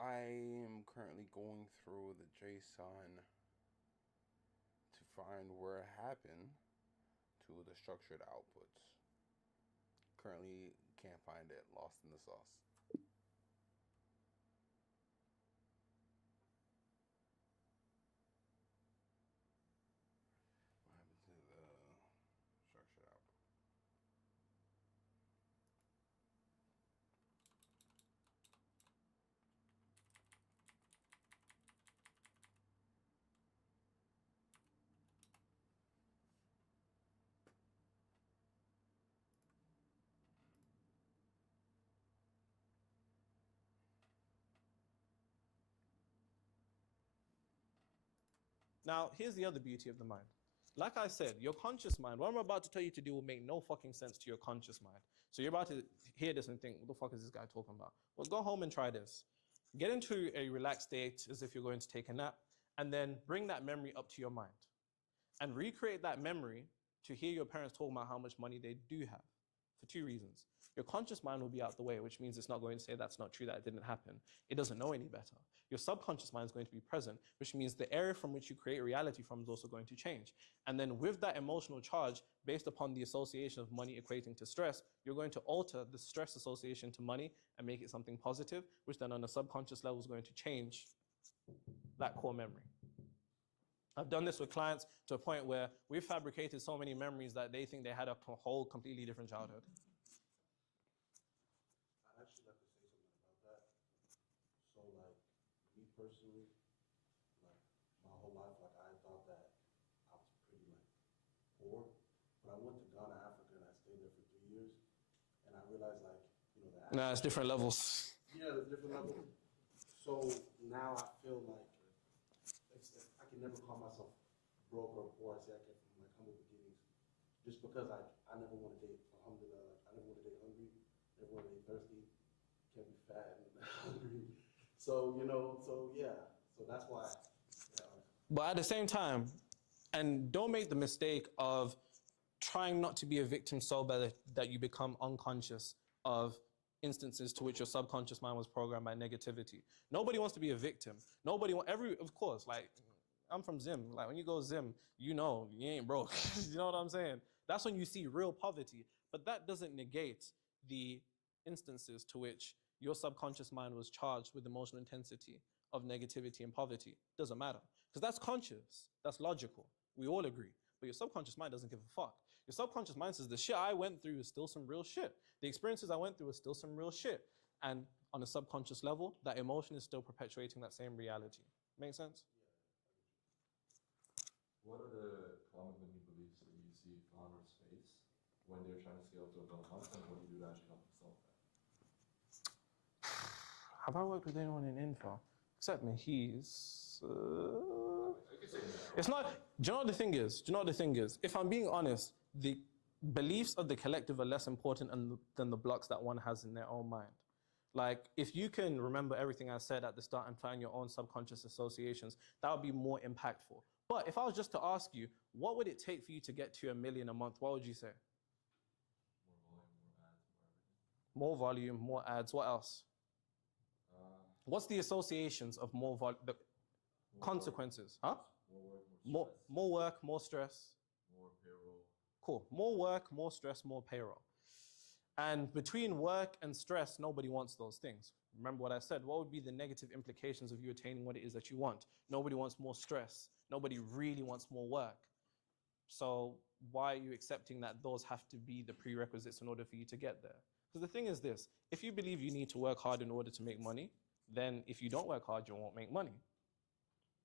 I am currently going through the JSON to find where it happened to the structured outputs. Currently can't find it, lost in the sauce. What happened to the structured output? Now, here's the other beauty of the mind. Like I said, your conscious mind, what I'm about to tell you to do will make no fucking sense to your conscious mind. So you're about to hear this and think, what the fuck is this guy talking about? Well, go home and try this. Get into a relaxed state as if you're going to take a nap, and then bring that memory up to your mind. And recreate that memory to hear your parents talking about how much money they do have. For two reasons. Your conscious mind will be out the way, which means it's not going to say that's not true, that it didn't happen. It doesn't know any better. Your subconscious mind is going to be present, which means the area from which you create reality from is also going to change. And then with that emotional charge, based upon the association of money equating to stress, you're going to alter the stress association to money and make it something positive, which then on a subconscious level is going to change that core memory. I've done this with clients to a point where we've fabricated so many memories that they think they had a whole completely different childhood. I'd actually like to say something about that. So like me personally, like my whole life, like I thought that I was pretty like poor. But I went to Ghana, Africa, and I stayed there for 3 years. And I realized like, that. Nah, it's different levels. Yeah, there's different levels. So now I feel like I can never call myself broke or poor. I say I came from like humble beginnings. Just because I never want to date, alhamdulillah, like, I never want to date hungry, never want to date thirsty, can't be fat and hungry. So, so yeah. So that's why. Yeah. But at the same time, and don't make the mistake of trying not to be a victim so bad that you become unconscious of instances to which your subconscious mind was programmed by negativity. Nobody wants to be a victim. Of course, like, I'm from Zim. Like, when you go Zim, you ain't broke. You know what I'm saying? That's when you see real poverty. But that doesn't negate the instances to which your subconscious mind was charged with emotional intensity of negativity and poverty. Doesn't matter. Because that's conscious. That's logical. We all agree. But your subconscious mind doesn't give a fuck. Your subconscious mind says the shit I went through is still some real shit. The experiences I went through is still some real shit. And on a subconscious level, that emotion is still perpetuating that same reality. Make sense? What are the common limiting beliefs that you see founders face when they're trying to scale to $1 million, and what do you do to actually help them solve that? Have I worked with anyone in info? Except me, he's... It's not... Do you know what the thing is? If I'm being honest, the beliefs of the collective are less important than the blocks that one has in their own mind. Like, if you can remember everything I said at the start and find your own subconscious associations, that would be more impactful. But if I was just to ask you, what would it take for you to get to $1 million a month? What would you say? More volume, more ads, more everything. More volume, more ads. What else? What's the associations of more volume? The consequences, huh? More work, More work, more more stress. stress. More payroll. Cool. More work, more stress, more payroll. And between work and stress, nobody wants those things. Remember what I said. What would be the negative implications of you attaining what it is that you want? Nobody wants more stress. Nobody really wants more work. So why are you accepting that those have to be the prerequisites in order for you to get there? Because the thing is this, if you believe you need to work hard in order to make money, then if you don't work hard, you won't make money.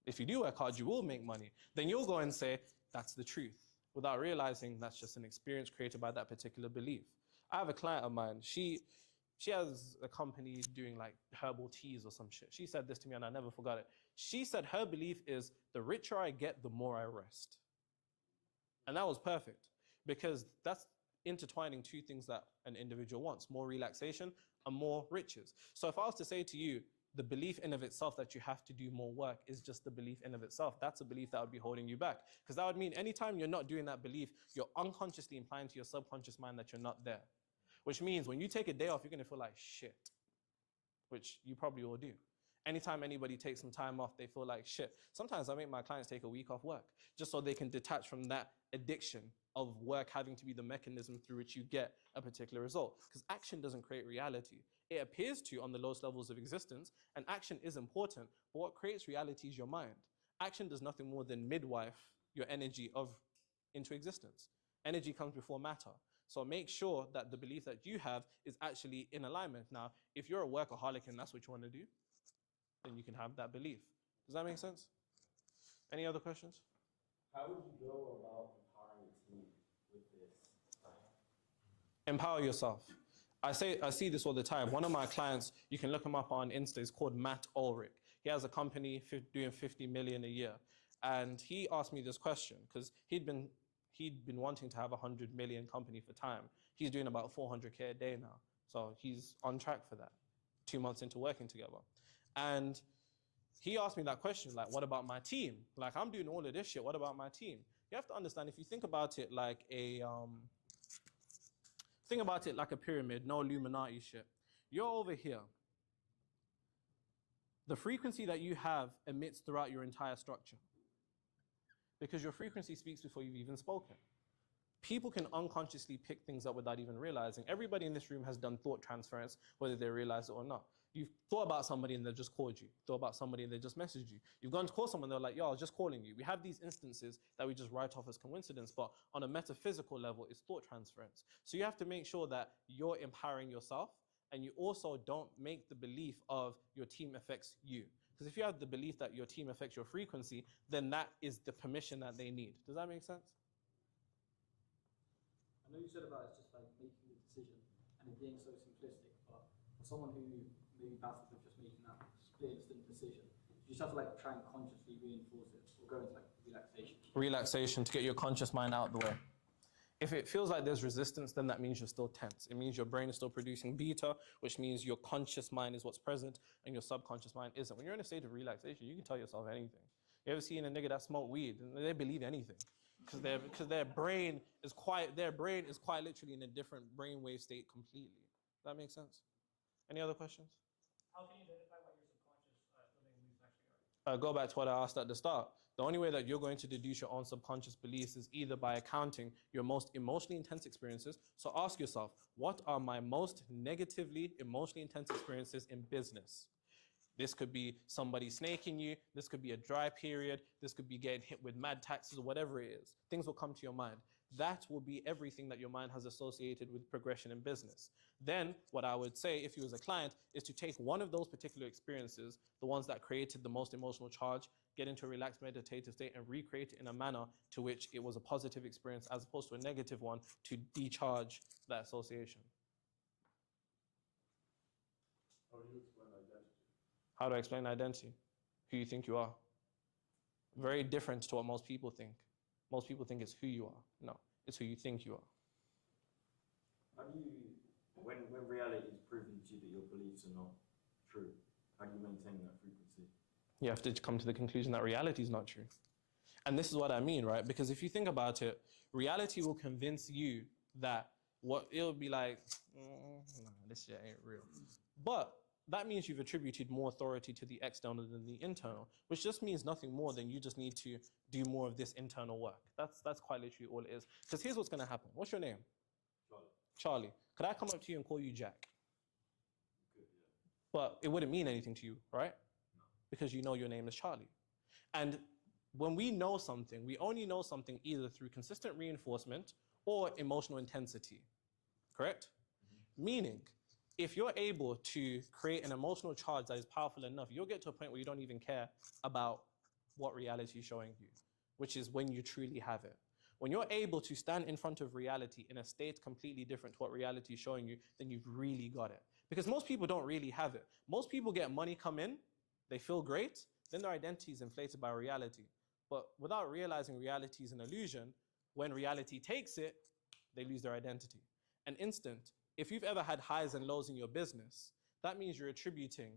If you do work hard, you will make money. Then you'll go and say, that's the truth, without realizing that's just an experience created by that particular belief. I have a client of mine, she has a company doing like herbal teas or some shit. She said this to me and I never forgot it. She said her belief is the richer I get, the more I rest. And that was perfect because that's intertwining two things that an individual wants, more relaxation and more riches. So if I was to say to you, the belief in of itself that you have to do more work is just the belief in of itself, that's a belief that would be holding you back. Because that would mean anytime you're not doing that belief, you're unconsciously implying to your subconscious mind that you're not there. Which means when you take a day off, you're going to feel like shit, which you probably will do. Anytime anybody takes some time off, they feel like shit. Sometimes I make my clients take a week off work just so they can detach from that addiction of work having to be the mechanism through which you get a particular result. Because action doesn't create reality. It appears to on the lowest levels of existence, and action is important, but what creates reality is your mind. Action does nothing more than midwife your energy into existence. Energy comes before matter. So make sure that the belief that you have is actually in alignment. Now, if you're a workaholic and that's what you want to do, then you can have that belief. Does that make sense? Any other questions? How would you go about empowering a team with this? Empower yourself. I see this all the time. One of my clients, you can look him up on Insta, is called Matt Ulrich. He has a company doing 50 million a year. And he asked me this question because he'd been wanting to have a 100 million company for time. He's doing about 400K a day now. So he's on track for that, 2 months into working together. And he asked me that question, like, what about my team? Like, I'm doing all of this shit, what about my team? You have to understand, if you think about it like a pyramid, no Illuminati shit. You're over here. The frequency that you have emits throughout your entire structure, because your frequency speaks before you've even spoken. People can unconsciously pick things up without even realizing. Everybody in this room has done thought transference, whether they realize it or not. You've thought about somebody and they just called you. Thought about somebody and they just messaged you. You've gone to call someone, they're like, yo, I was just calling you. We have these instances that we just write off as coincidence, but on a metaphysical level, it's thought transference. So you have to make sure that you're empowering yourself, and you also don't make the belief of your team affects you. Because if you have the belief that your team affects your frequency, then that is the permission that they need. Does that make sense? I know you said about it's just like making the decision and it being so simplistic, but for someone who maybe battles with just making that split instant decision, you just have to like try and consciously reinforce it or go into like relaxation. Relaxation to get your conscious mind out of the way. If it feels like there's resistance, then that means you're still tense. It means your brain is still producing beta, which means your conscious mind is what's present and your subconscious mind isn't. When you're in a state of relaxation, you can tell yourself anything. You ever seen a nigga that smoke weed and they believe anything? Because their brain is quite literally in a different brainwave state completely. Does that make sense? Any other questions? How can you identify what your subconscious limiting beliefs actually are? Go back to what I asked at the start. The only way that you're going to deduce your own subconscious beliefs is either by accounting your most emotionally intense experiences. So ask yourself, what are my most negatively emotionally intense experiences in business? This could be somebody snaking you. This could be a dry period. This could be getting hit with mad taxes or whatever it is. Things will come to your mind. That will be everything that your mind has associated with progression in business. Then what I would say, if you was a client, is to take one of those particular experiences, the ones that created the most emotional charge, get into a relaxed meditative state and recreate it in a manner to which it was a positive experience as opposed to a negative one to decharge that association. How do you explain identity? How do I explain identity? Who you think you are. Very different to what most people think. Most people think it's who you are. No, it's who you think you are. How do you, when reality is proving to you that your beliefs are not true, how do you maintain that frequency? You have to come to the conclusion that reality is not true. And this is what I mean, right? Because if you think about it, reality will convince you that it'll be like, nah, this shit ain't real. But that means you've attributed more authority to the external than the internal, which just means nothing more than you just need to do more of this internal work. That's quite literally all it is. Because here's what's going to happen. What's your name? Charlie. Could I come up to you and call you Jack? Good, yeah. But it wouldn't mean anything to you, right? No. Because you know your name is Charlie. And when we know something, we only know something either through consistent reinforcement or emotional intensity, correct? Mm-hmm. Meaning, if you're able to create an emotional charge that is powerful enough, you'll get to a point where you don't even care about what reality is showing you, which is when you truly have it. When you're able to stand in front of reality in a state completely different to what reality is showing you, then you've really got it. Because most people don't really have it. Most people get money come in, they feel great, then their identity is inflated by reality. But without realizing reality is an illusion, when reality takes it, they lose their identity. An instant, if you've ever had highs and lows in your business, that means you're attributing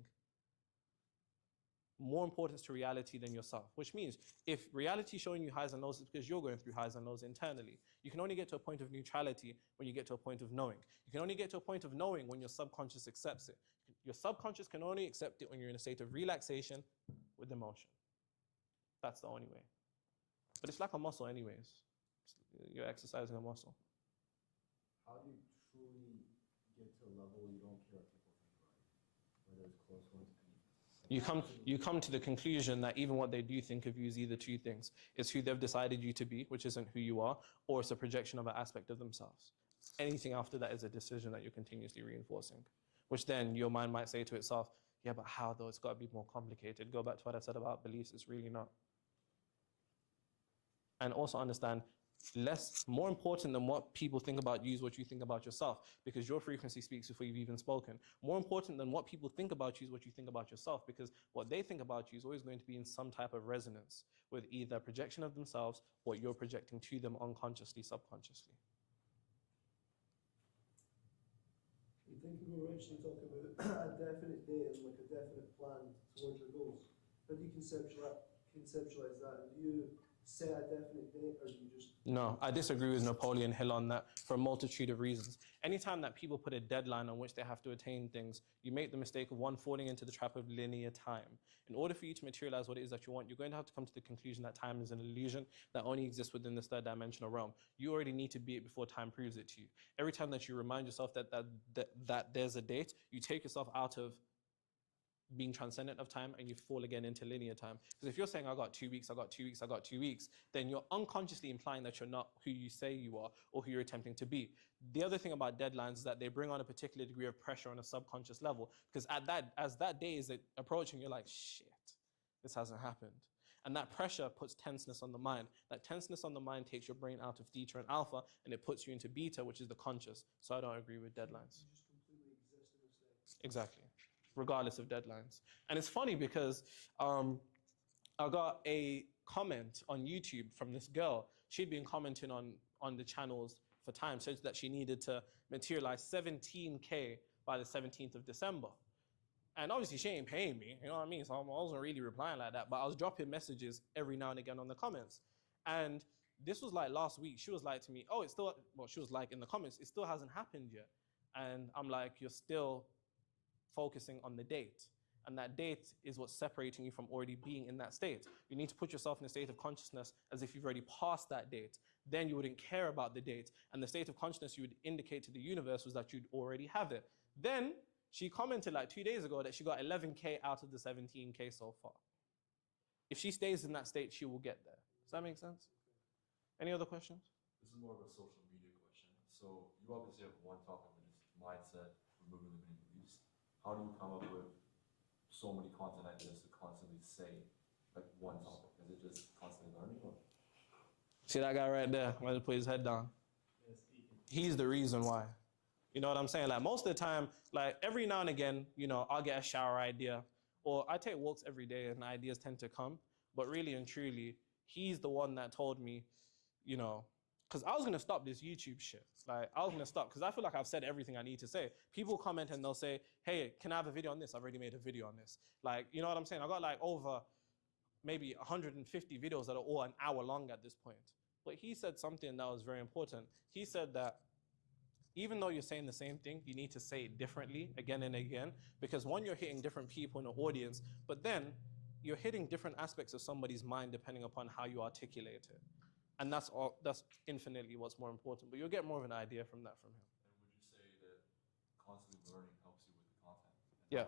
more importance to reality than yourself, which means if reality is showing you highs and lows, it's because you're going through highs and lows internally. You can only get to a point of neutrality when you get to a point of knowing. You can only get to a point of knowing when your subconscious accepts it. Your subconscious can only accept it when you're in a state of relaxation with emotion. That's the only way. But it's like a muscle anyways. You're exercising a muscle. How do you truly get to a level where you don't care what people think about you, whether it's close ones, anything? You come to the conclusion that even what they do think of you is either two things. It's who they've decided you to be, which isn't who you are, or it's a projection of an aspect of themselves. Anything after that is a decision that you're continuously reinforcing, which then your mind might say to itself, yeah, but how though? It's got to be more complicated. Go back to what I said about beliefs. It's really not. And also understand, more important than what people think about you is what you think about yourself, because your frequency speaks before you've even spoken. More important than what people think about you is what you think about yourself, because what they think about you is always going to be in some type of resonance with either a projection of themselves or you're projecting to them unconsciously, subconsciously. You think we were actually talking about a definite date and like a definite plan towards your goals. How do you conceptualize that? And do you set a definite date, or do you just... No, I disagree with Napoleon Hill on that for a multitude of reasons. Anytime that people put a deadline on which they have to attain things, you make the mistake of one, falling into the trap of linear time. In order for you to materialize what it is that you want, you're going to have to come to the conclusion that time is an illusion that only exists within this third dimensional realm. You already need to be it before time proves it to you. Every time that you remind yourself that there's a date, you take yourself out of being transcendent of time and you fall again into linear time. Because if you're saying, I got 2 weeks, I got 2 weeks, I got 2 weeks, then you're unconsciously implying that you're not who you say you are or who you're attempting to be. The other thing about deadlines is that they bring on a particular degree of pressure on a subconscious level, because as that day is approaching, you're like, shit, this hasn't happened. And that pressure puts tenseness on the mind. That tenseness on the mind takes your brain out of theta and alpha and it puts you into beta, which is the conscious. So I don't agree with deadlines. You just completely exist in a state. Exactly. Regardless of deadlines. And it's funny because I got a comment on YouTube from this girl. She'd been commenting on the channels for time, said that she needed to materialize 17K by the 17th of December. And obviously she ain't paying me, you know what I mean? So I wasn't really replying like that, but I was dropping messages every now and again on the comments. And this was like last week. She was like to me, oh, it's still, well, she was like in the comments, it still hasn't happened yet. And I'm like, you're still focusing on the date. And that date is what's separating you from already being in that state. You need to put yourself in a state of consciousness as if you've already passed that date. Then you wouldn't care about the date. And the state of consciousness you would indicate to the universe was that you'd already have it. Then she commented like 2 days ago that she got 11K out of the 17K so far. If she stays in that state, she will get there. Does that make sense? Any other questions? This is more of a social media question. So you obviously have one top of mindset, removing limiting beliefs, how do you come up with so many content ideas to constantly say like one topic? Is it just constantly learning? Or? See that guy right there? I'm gonna put his head down. He's the reason why. You know what I'm saying? Like most of the time, like every now and again, you know, I'll get a shower idea, or I take walks every day and ideas tend to come. But really and truly, he's the one that told me, you know, because I was gonna stop this YouTube shit. Like I was gonna stop because I feel like I've said everything I need to say. People comment and they'll say, "Hey, can I have a video on this?" I've already made a video on this. Like, you know what I'm saying? I got like over maybe 150 videos that are all an hour long at this point. But he said something that was very important. He said that even though you're saying the same thing, you need to say it differently again and again, because one, you're hitting different people in the audience, but then you're hitting different aspects of somebody's mind depending upon how you articulate it. And that's infinitely what's more important. But you'll get more of an idea from that from him. And would you say that constantly learning helps you with the content? Yeah.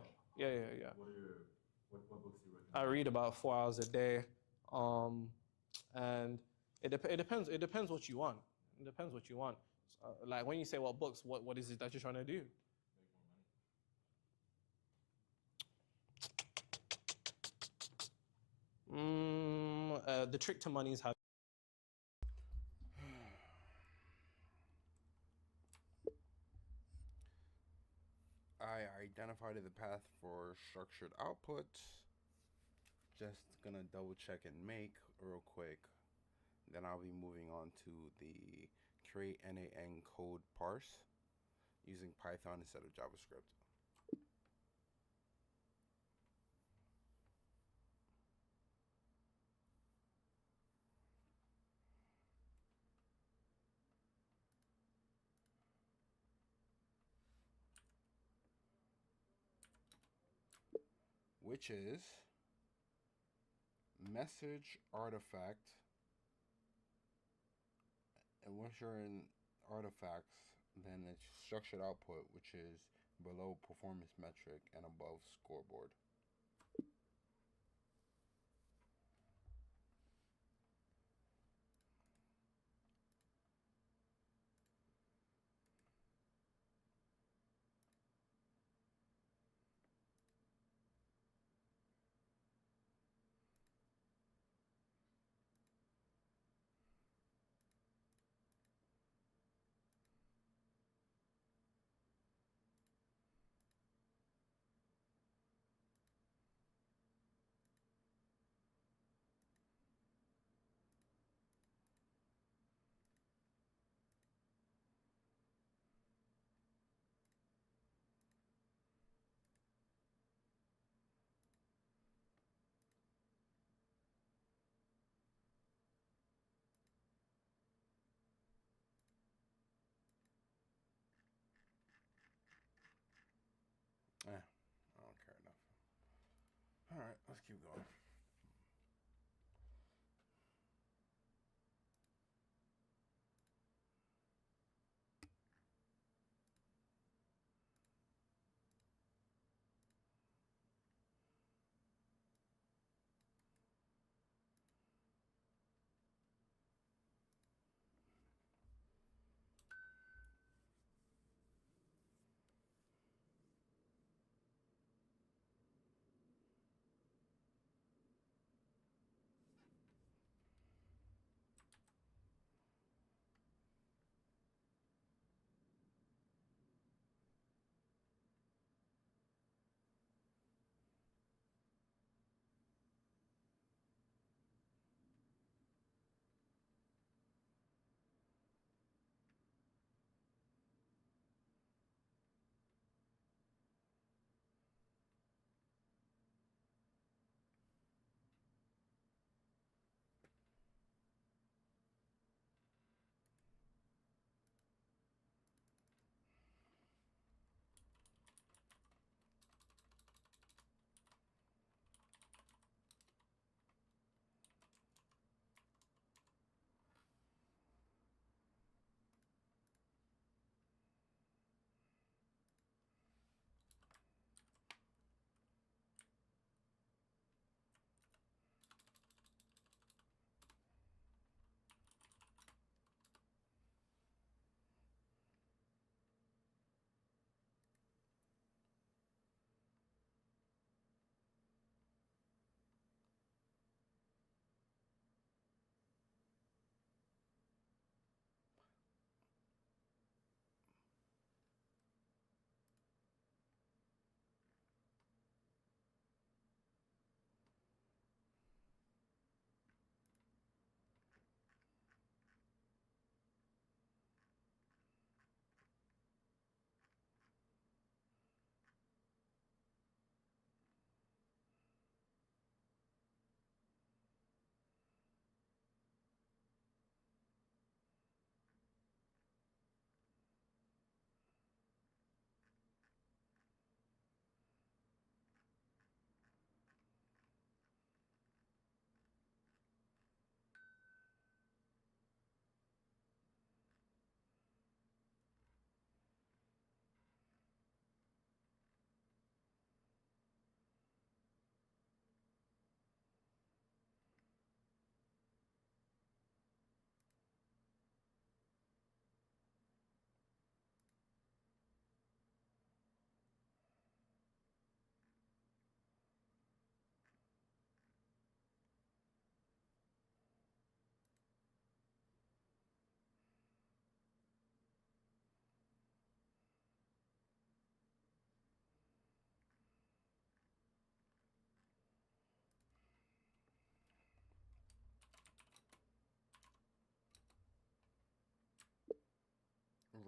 What books do you recommend? I read about 4 hours a day. And it depends. It depends what you want. It depends what you want. Like when you say what books, what is it that you're trying to do? Make more money. The trick to money is how. I identified the path for structured output. Just gonna double check and make real quick. Then I'll be moving on to the create NaN code parse using Python instead of JavaScript. Which is message artifact. And once you're in artifacts, then it's structured output, which is below performance metric and above scoreboard. I don't care enough. All right, let's keep going.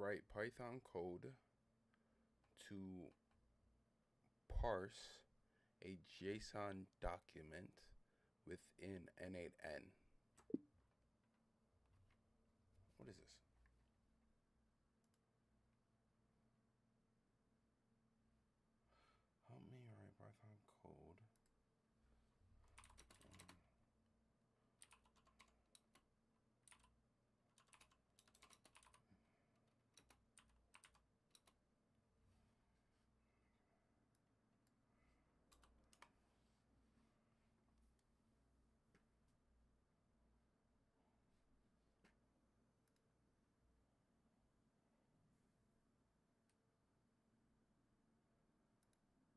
write Python code to parse a JSON document within N8N. What is this? Help me write Python code.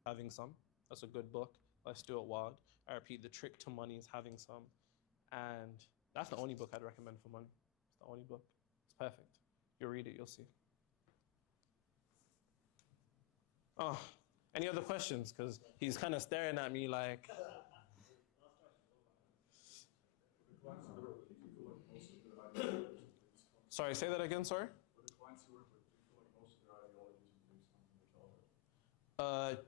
Having Some. That's a good book by Stuart Ward. I repeat, The Trick to Money is Having Some. And that's the only book I'd recommend for money. It's the only book. It's perfect. You'll read it, you'll see. Oh, any other questions? Because he's kind of staring at me like. Sorry, say that again, sorry? With the clients you work with, do you feel like most of their ideologies are based on from their childhood?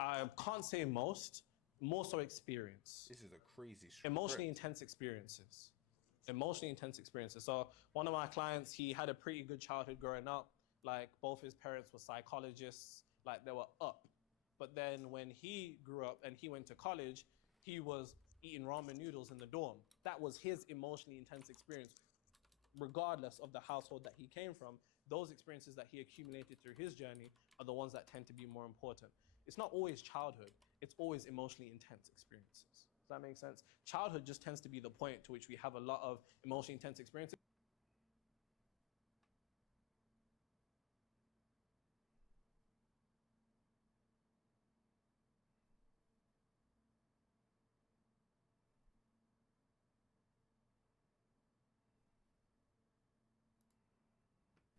I can't say most, more so experience. This is a crazy script. Emotionally intense experiences. Emotionally intense experiences. So one of my clients, he had a pretty good childhood growing up. Like both his parents were psychologists, like they were up. But then when he grew up and he went to college, he was eating ramen noodles in the dorm. That was his emotionally intense experience. Regardless of the household that he came from, those experiences that he accumulated through his journey are the ones that tend to be more important. It's not always childhood, it's always emotionally intense experiences. Does that make sense? Childhood just tends to be the point to which we have a lot of emotionally intense experiences.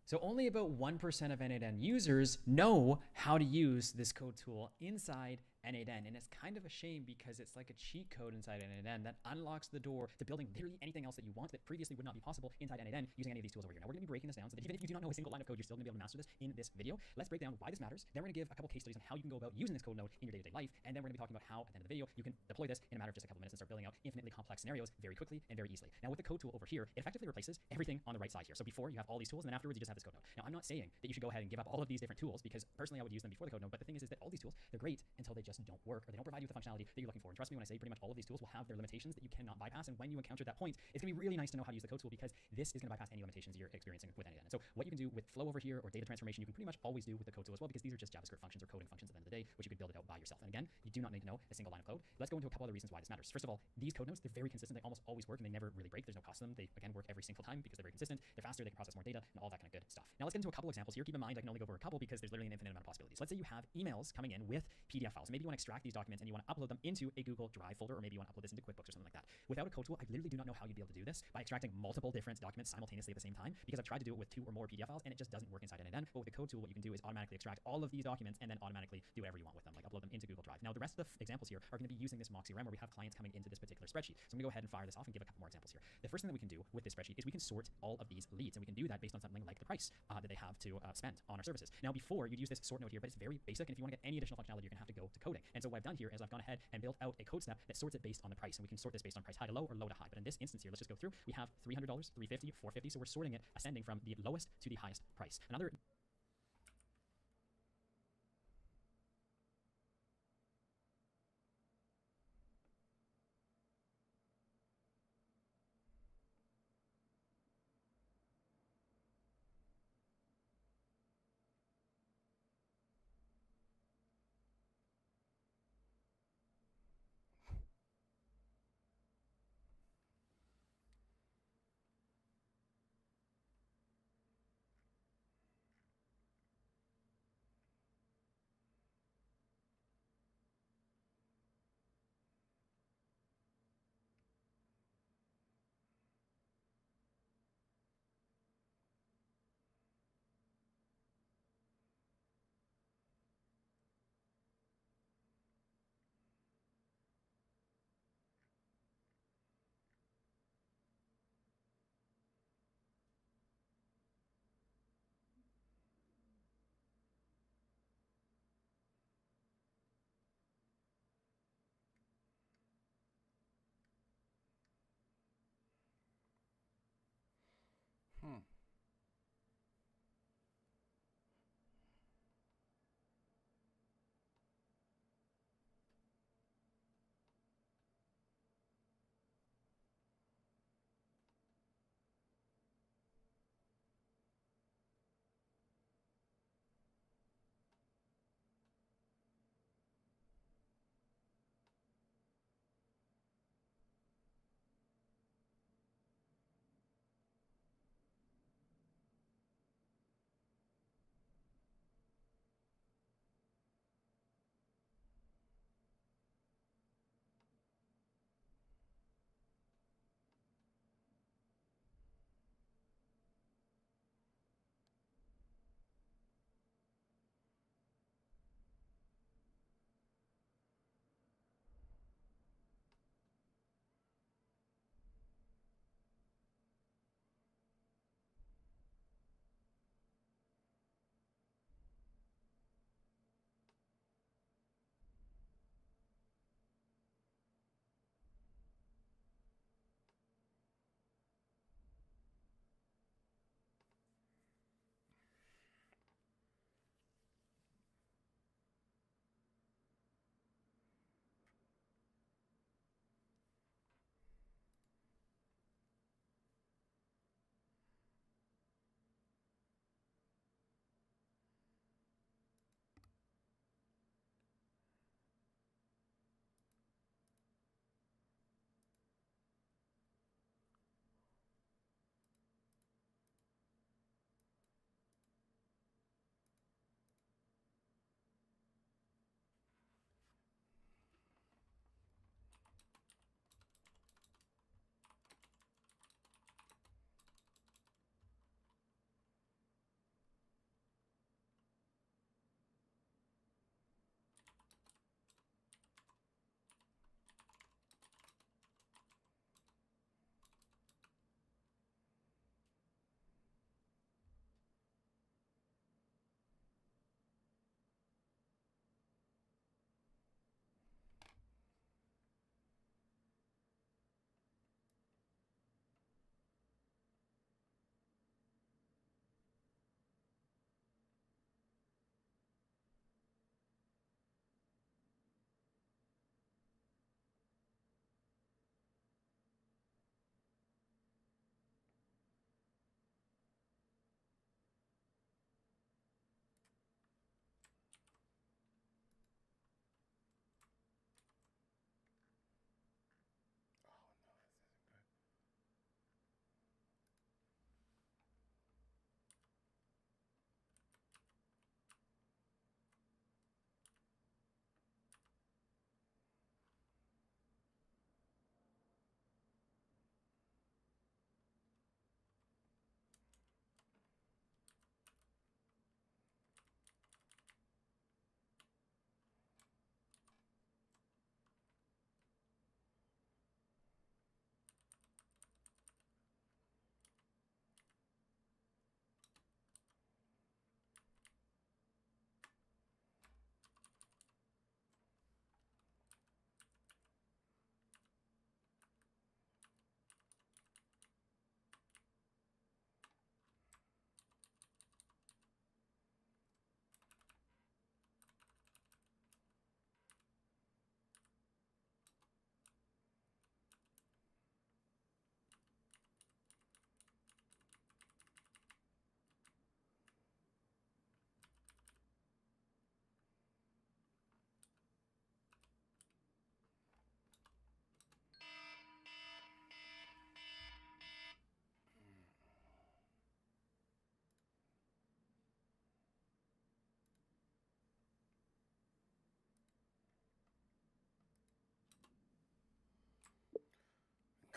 So only about 1% of N8N users know how to use this code tool inside N8N. And it's kind of a shame because it's like a cheat code inside N8N that unlocks the door to building literally anything else that you want that previously would not be possible inside N8N using any of these tools over here. Now we're going to be breaking this down so that even if you do not know a single line of code, you're still going to be able to master this in this video. Let's break down why this matters. Then we're going to give a couple case studies on how you can go about using this code node in your day-to-day life. And then we're going to be talking about how at the end of the video, you can deploy this in a matter of just a couple minutes and start building out infinitely complex scenarios very quickly and very easily. Now with the code tool over here, it effectively replaces everything on the right side here. So before you have all these tools and then afterwards you just have this code node. Now I'm not saying that you should go ahead and give up all of these different tools because personally I would use them before the code node, but the thing is that all these tools, they're great until they just don't work or they don't provide you with the functionality that you're looking for. And trust me when I say pretty much all of these tools will have their limitations that you cannot bypass, and when you encounter that point, it's gonna be really nice to know how to use the code tool because this is gonna bypass any limitations you're experiencing with N8N. And so what you can do with flow over here or data transformation, you can pretty much always do with the code tool as well because these are just JavaScript functions or coding functions at the end of the day, which you could build it out by yourself. And again, you do not need to know a single line of code. Let's go into a couple other reasons why this matters. First of all, these code nodes, they're very consistent. They almost always work and they never really break. There's no cost to them. They again work every single time because they're very consistent. They're faster, they can process more data and all that kind of good stuff. Now let's get into a couple examples here. Keep in mind I can only go over a couple because there's literally an infinite amount of possibilities. Let's say you have emails coming in with PDF files. Maybe you want to extract these documents and you want to upload them into a Google Drive folder, or maybe you want to upload this into QuickBooks or something like that. Without a code tool, I literally do not know how you'd be able to do this by extracting multiple different documents simultaneously at the same time because I've tried to do it with 2 or more PDF files and it just doesn't work inside N8N. But with the code tool, what you can do is automatically extract all of these documents and then automatically do whatever you want with them, like upload them into Google Drive. Now the rest of the examples here are going to be using this Moxie REM where we have clients coming into this particular spreadsheet. So I'm going to go ahead and fire this off and give a couple more examples here. The first thing that we can do with this spreadsheet is we can sort all of these leads, and we can do that based on something like the price that they have to spend on our services. Now before you'd use this sort node here, but it's very basic, and if you want to get any additional functionality, you're going to have to go to coding. And so what I've done here is I've gone ahead and built out a code step that sorts it based on the price, and we can sort this based on price high to low or low to high. But in this instance here, let's just go through. We have $300, $350, $450, so we're sorting it ascending from the lowest to the highest price. Another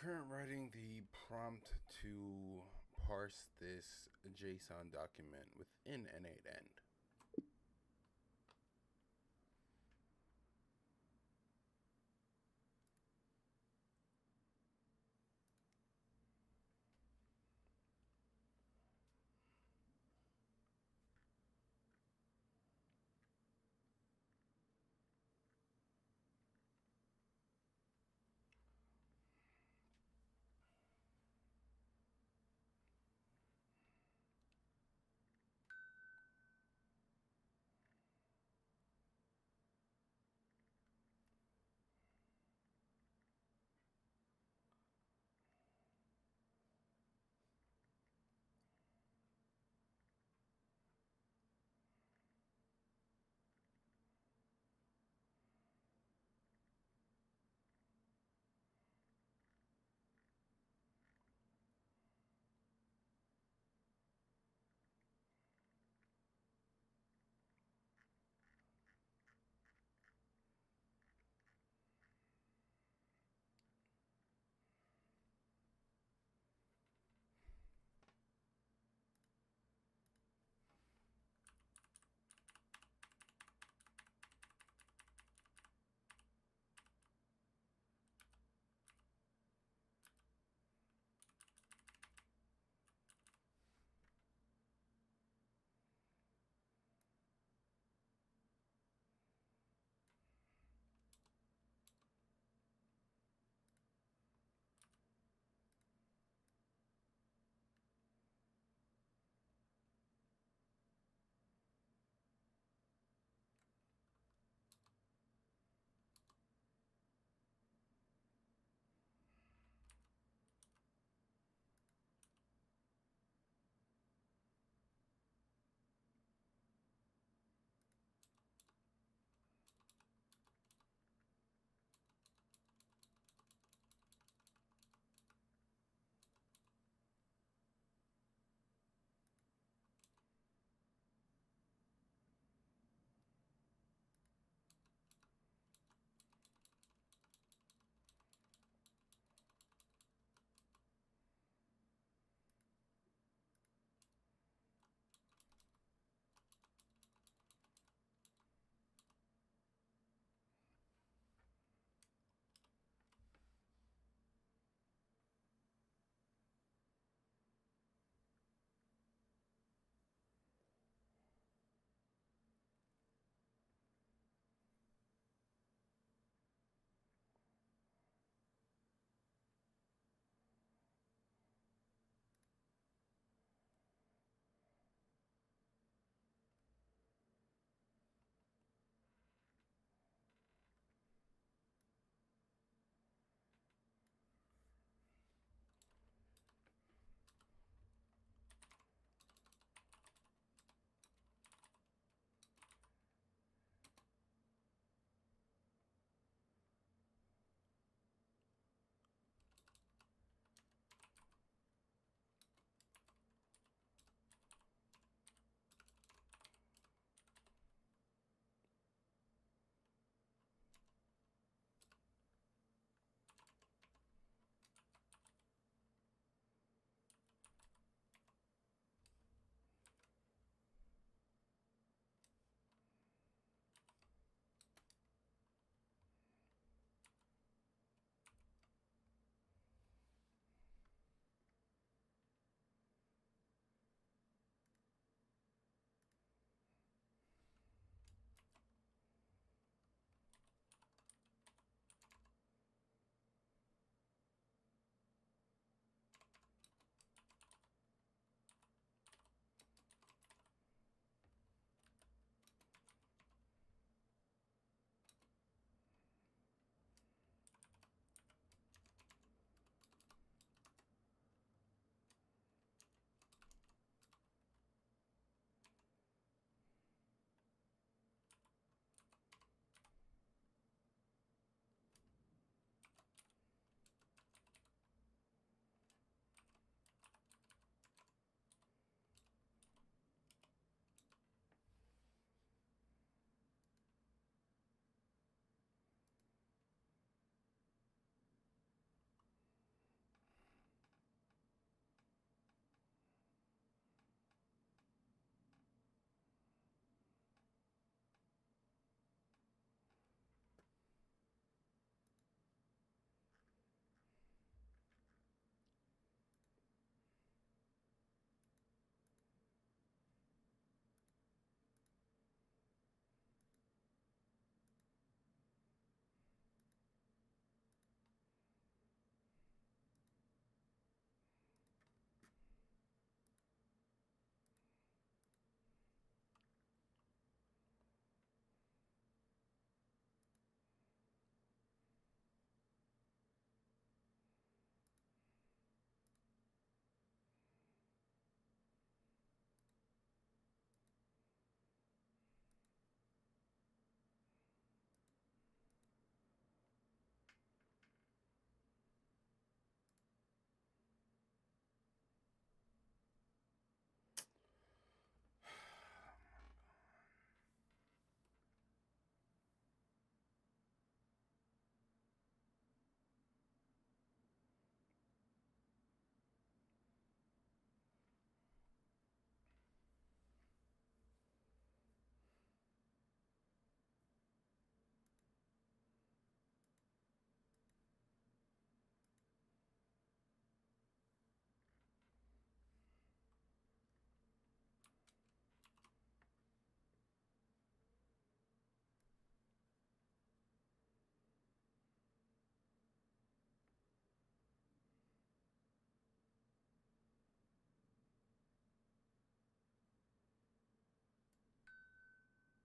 current writing the prompt to parse this JSON document within N8N.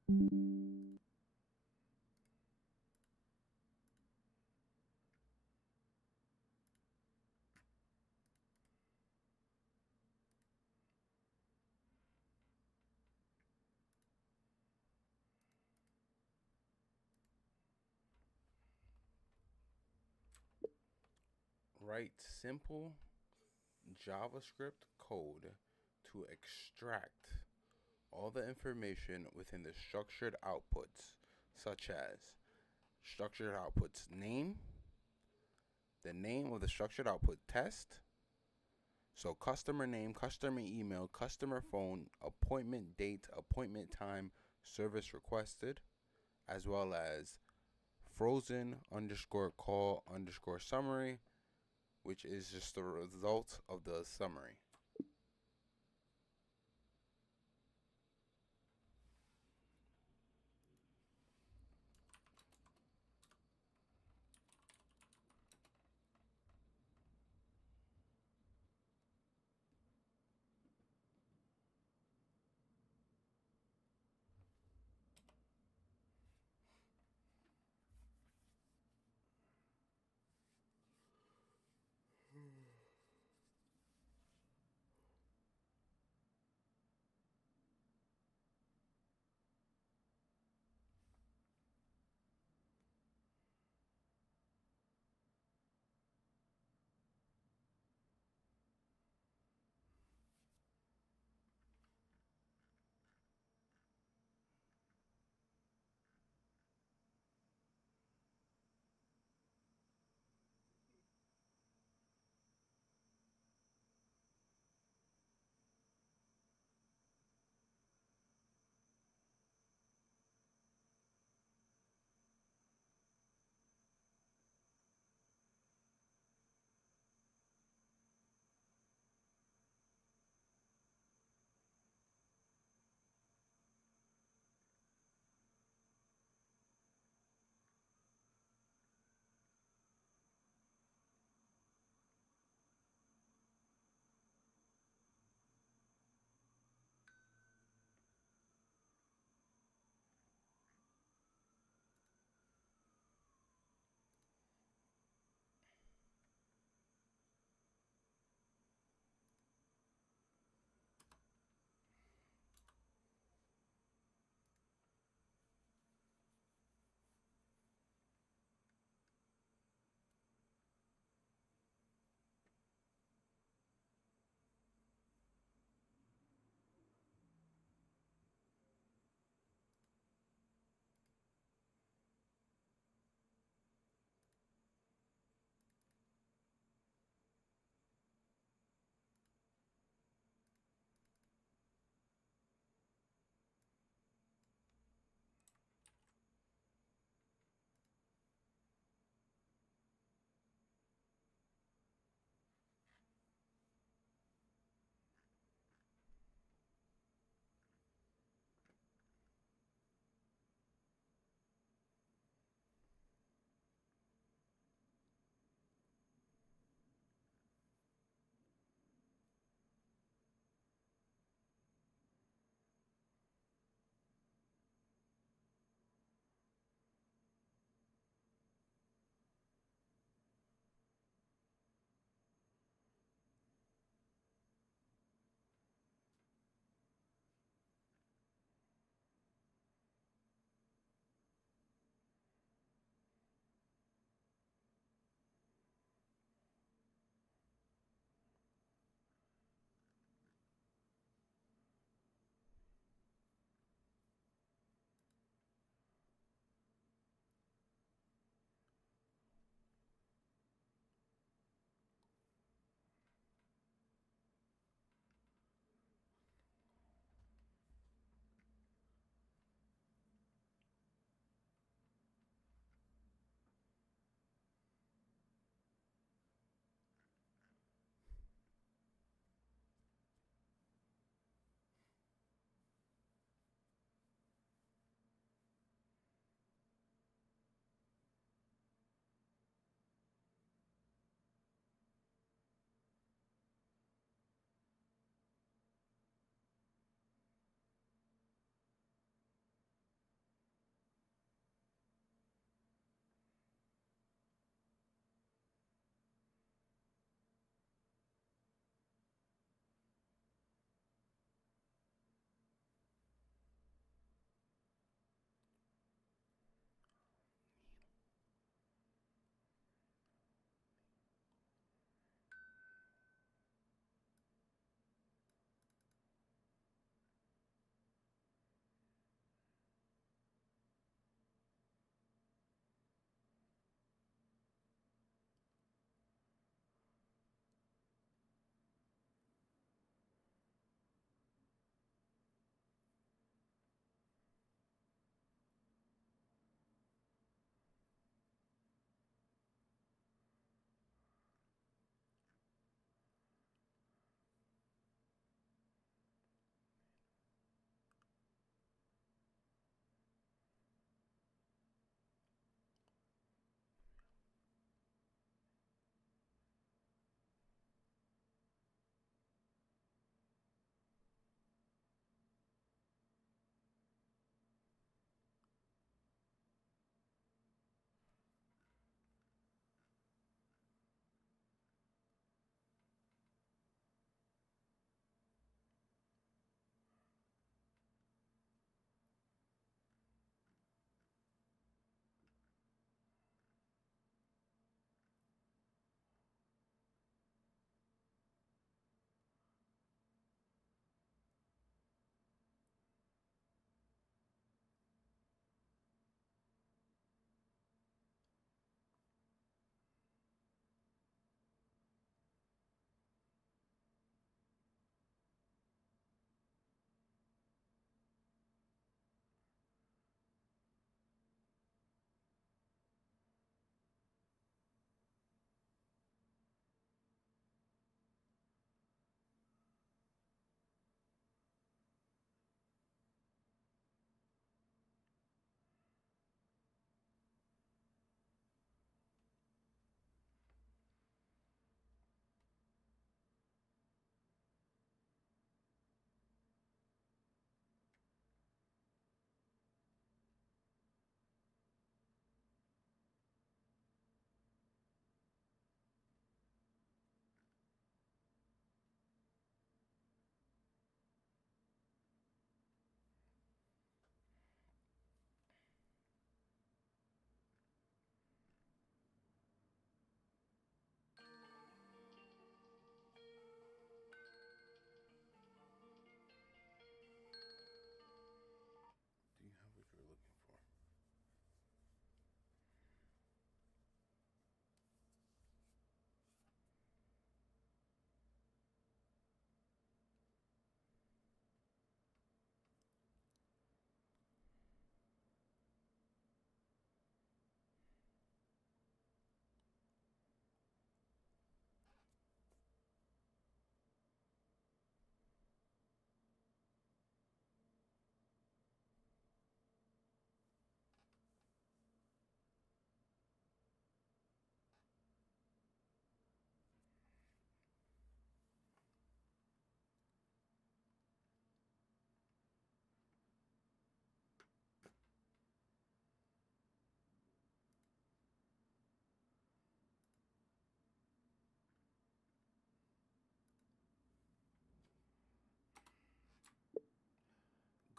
Write simple JavaScript code to extract all the information within the structured outputs, such as structured outputs name, the name of the structured output test, so customer name, customer email, customer phone, appointment date, appointment time, service requested, as well as frozen underscore call underscore summary, which is just the result of the summary.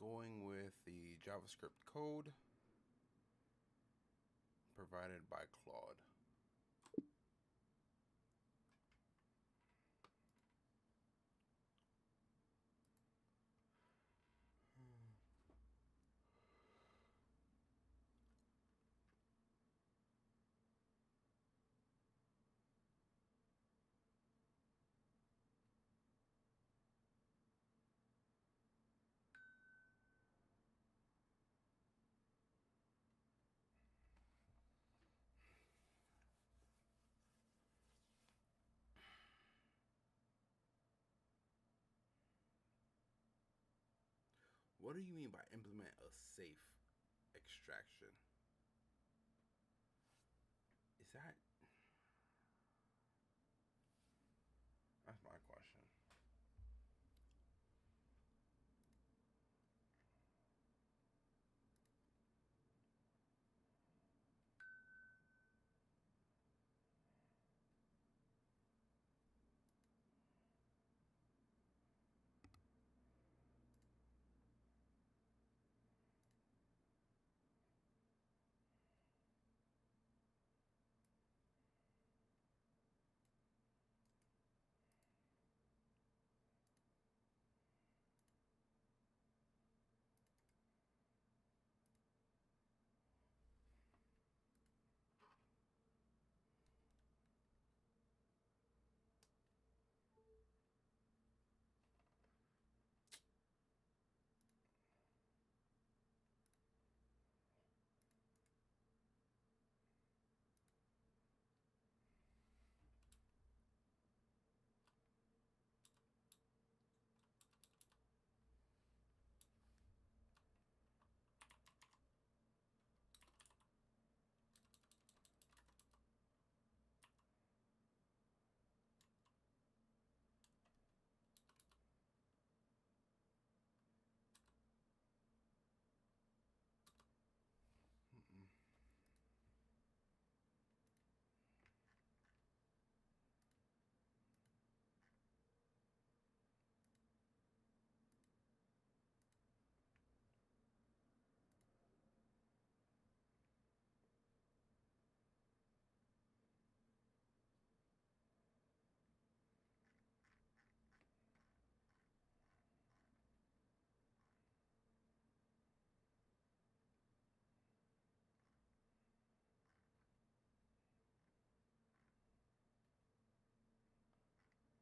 going with the JavaScript code provided by Claude. What do you mean by implement a safe extraction? Is that... That's my question.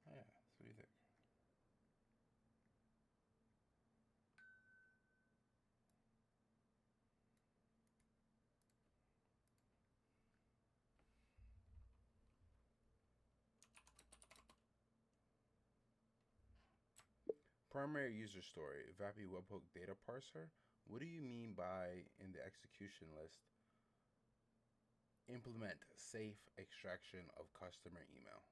Yeah, so what do you think? Primary user story, Vappy webhook data parser. What do you mean by, in the execution list, implement safe extraction of customer email?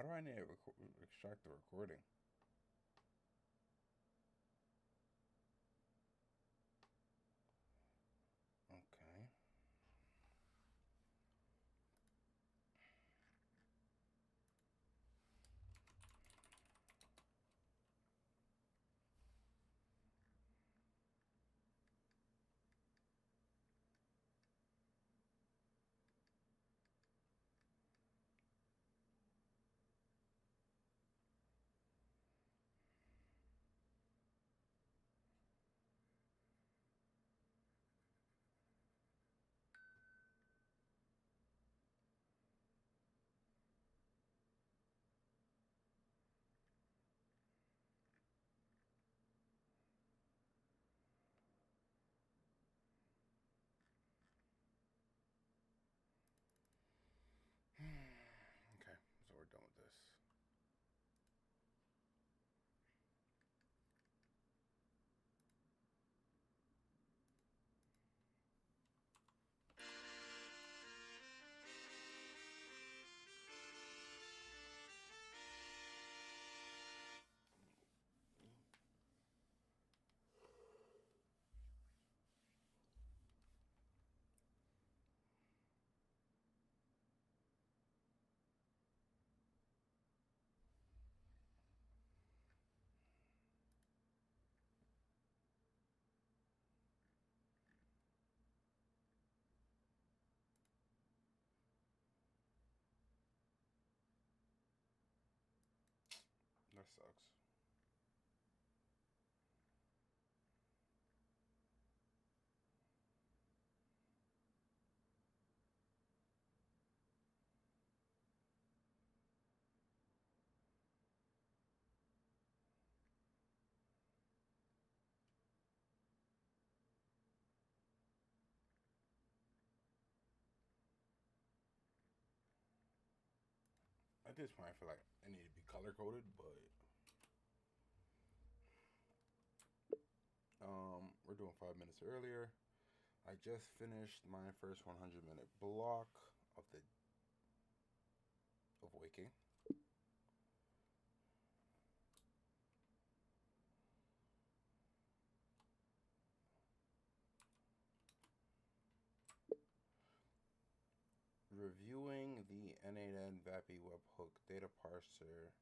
Why do I need to extract the recording? Okay. Okay, so we're done with this. That sucks. At this point, I feel like I need to be color coded, but we're doing 5 minutes earlier. I just finished my first 100-minute block of waking. Reviewing the N8N VAPI webhook data parser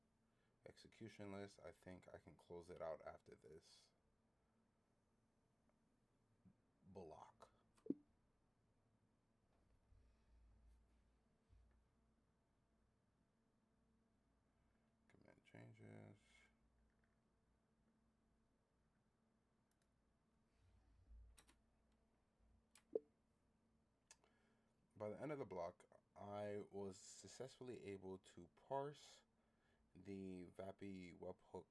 execution list. I think I can close it out after this block. Commit changes. By the end of the block, I was successfully able to parse the VAPI webhook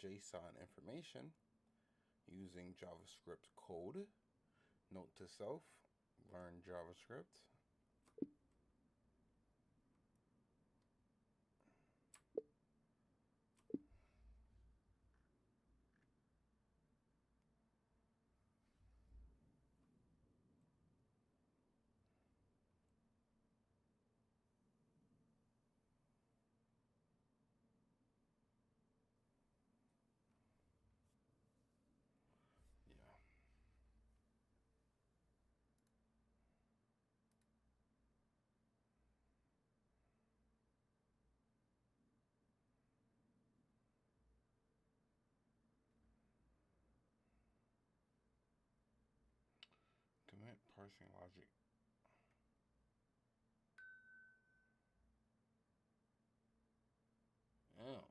JSON information using JavaScript code. Note to self, learn JavaScript. Yeah. Commit parsing logic. Oh.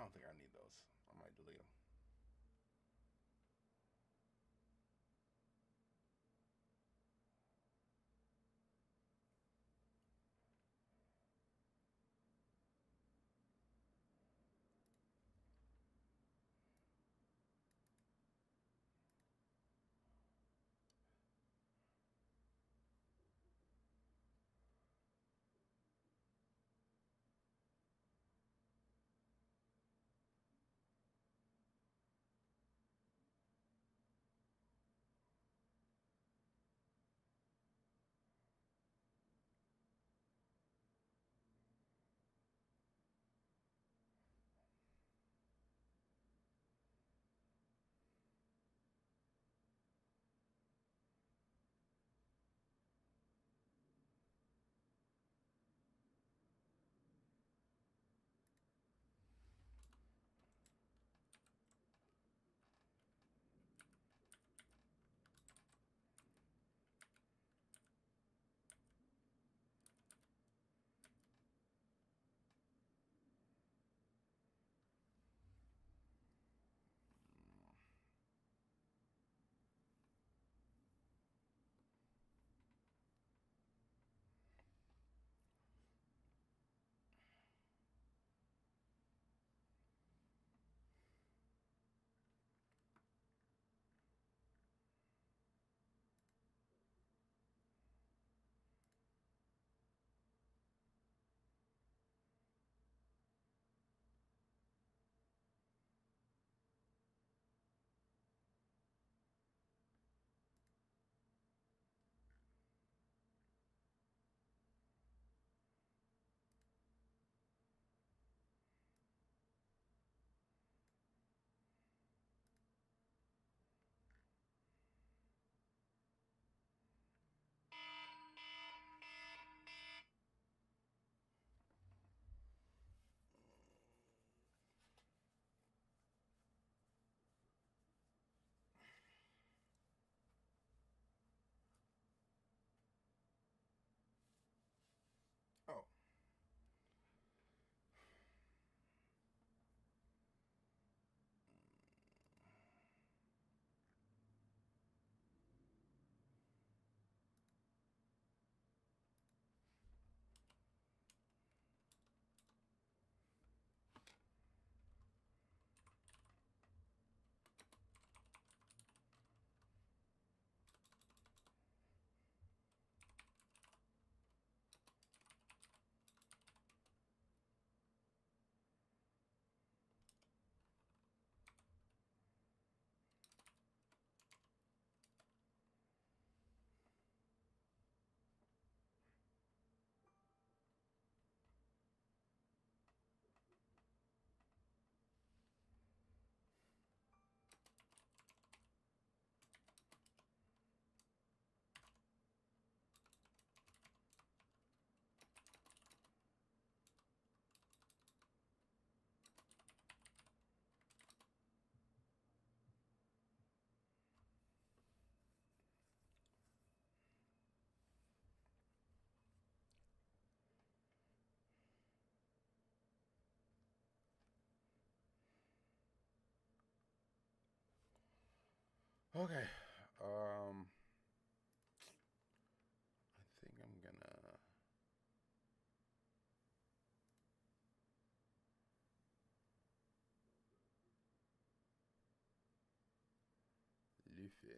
I don't think I need those. I might delete them. Oh. Okay. I think I'm gonna Luffy.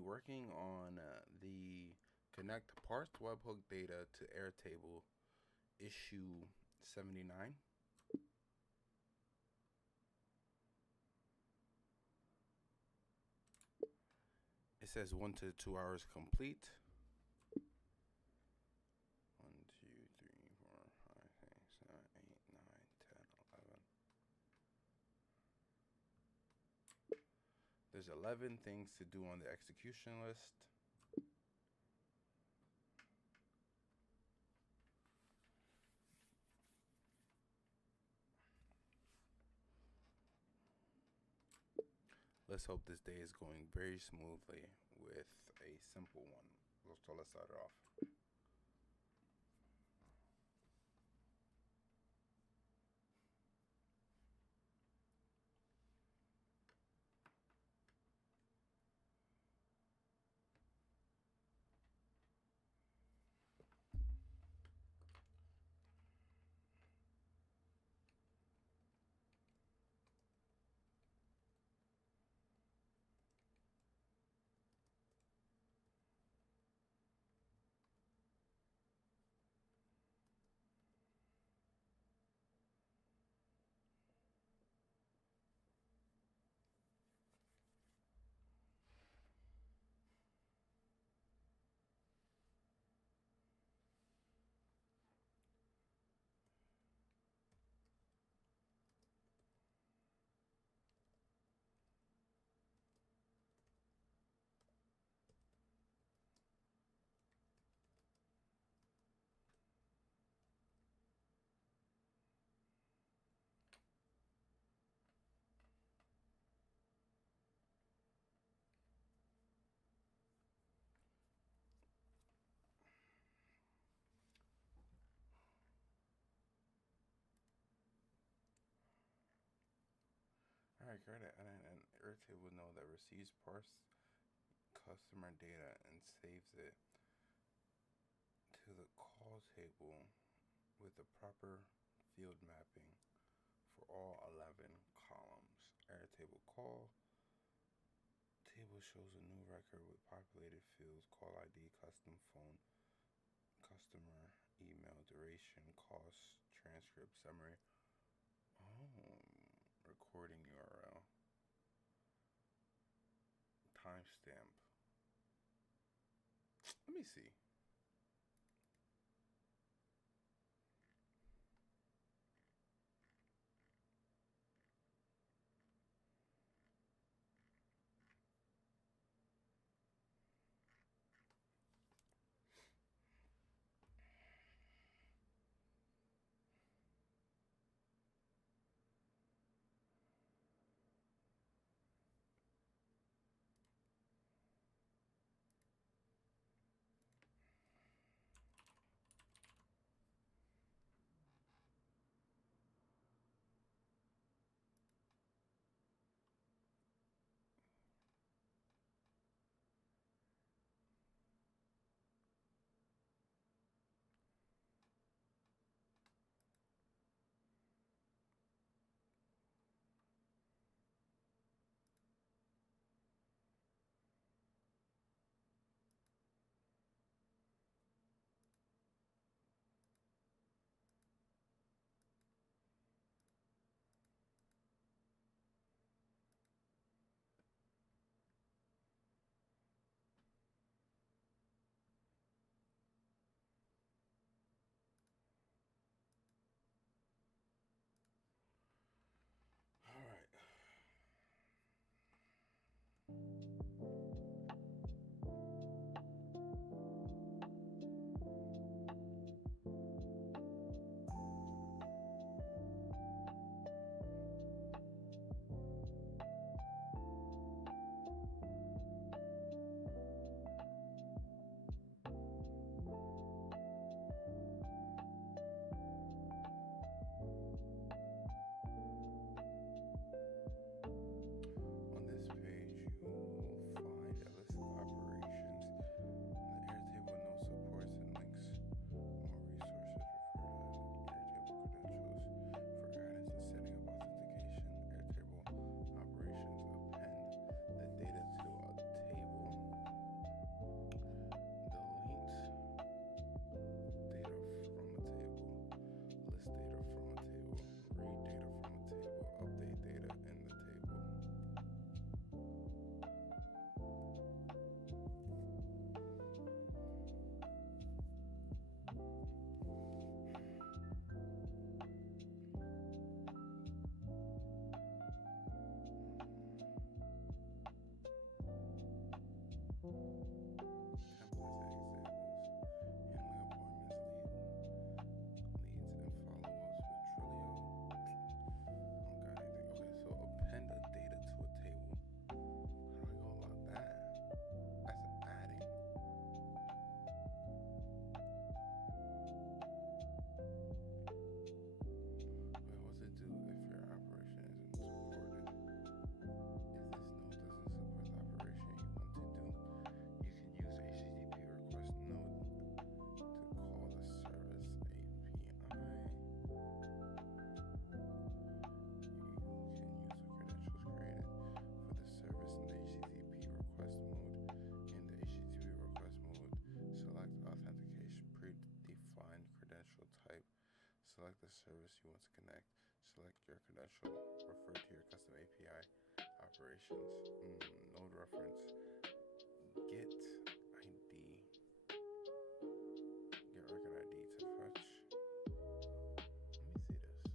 working on the connect parsed webhook data to Airtable issue 79. It says 1 to 2 hours complete. 1, 2, 3, 4, 5, 6, 7, 8, 9, 10, 11. There's 11 things to do on the execution list. Let's hope this day is going very smoothly with a simple one. So let's start it off. All right, credit and Airtable will know that receives parsed customer data and saves it to the call table with the proper field mapping for all 11 columns. Airtable call table shows a new record with populated fields: call ID, custom phone, customer, email, duration, cost, transcript, summary. Oh, recording URL, timestamp. Let me see. select the service you want to connect. Select your credential. Refer to your custom API operations. Node reference. Get ID. Get record ID to fetch. Let me see this.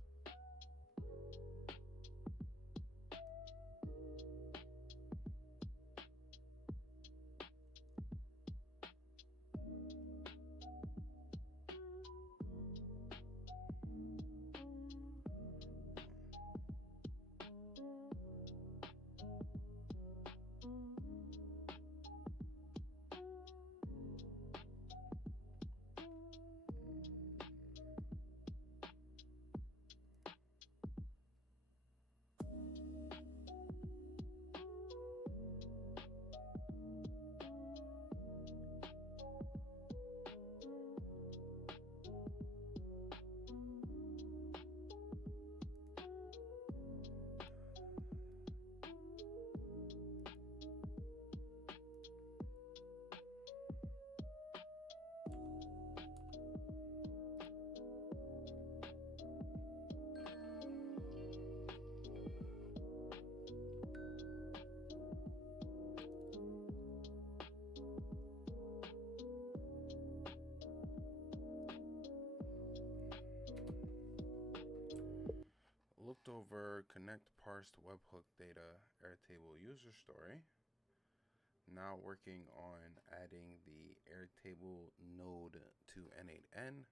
Looked over connect parsed webhook data Airtable user story. Now working on adding the Airtable node to N8N.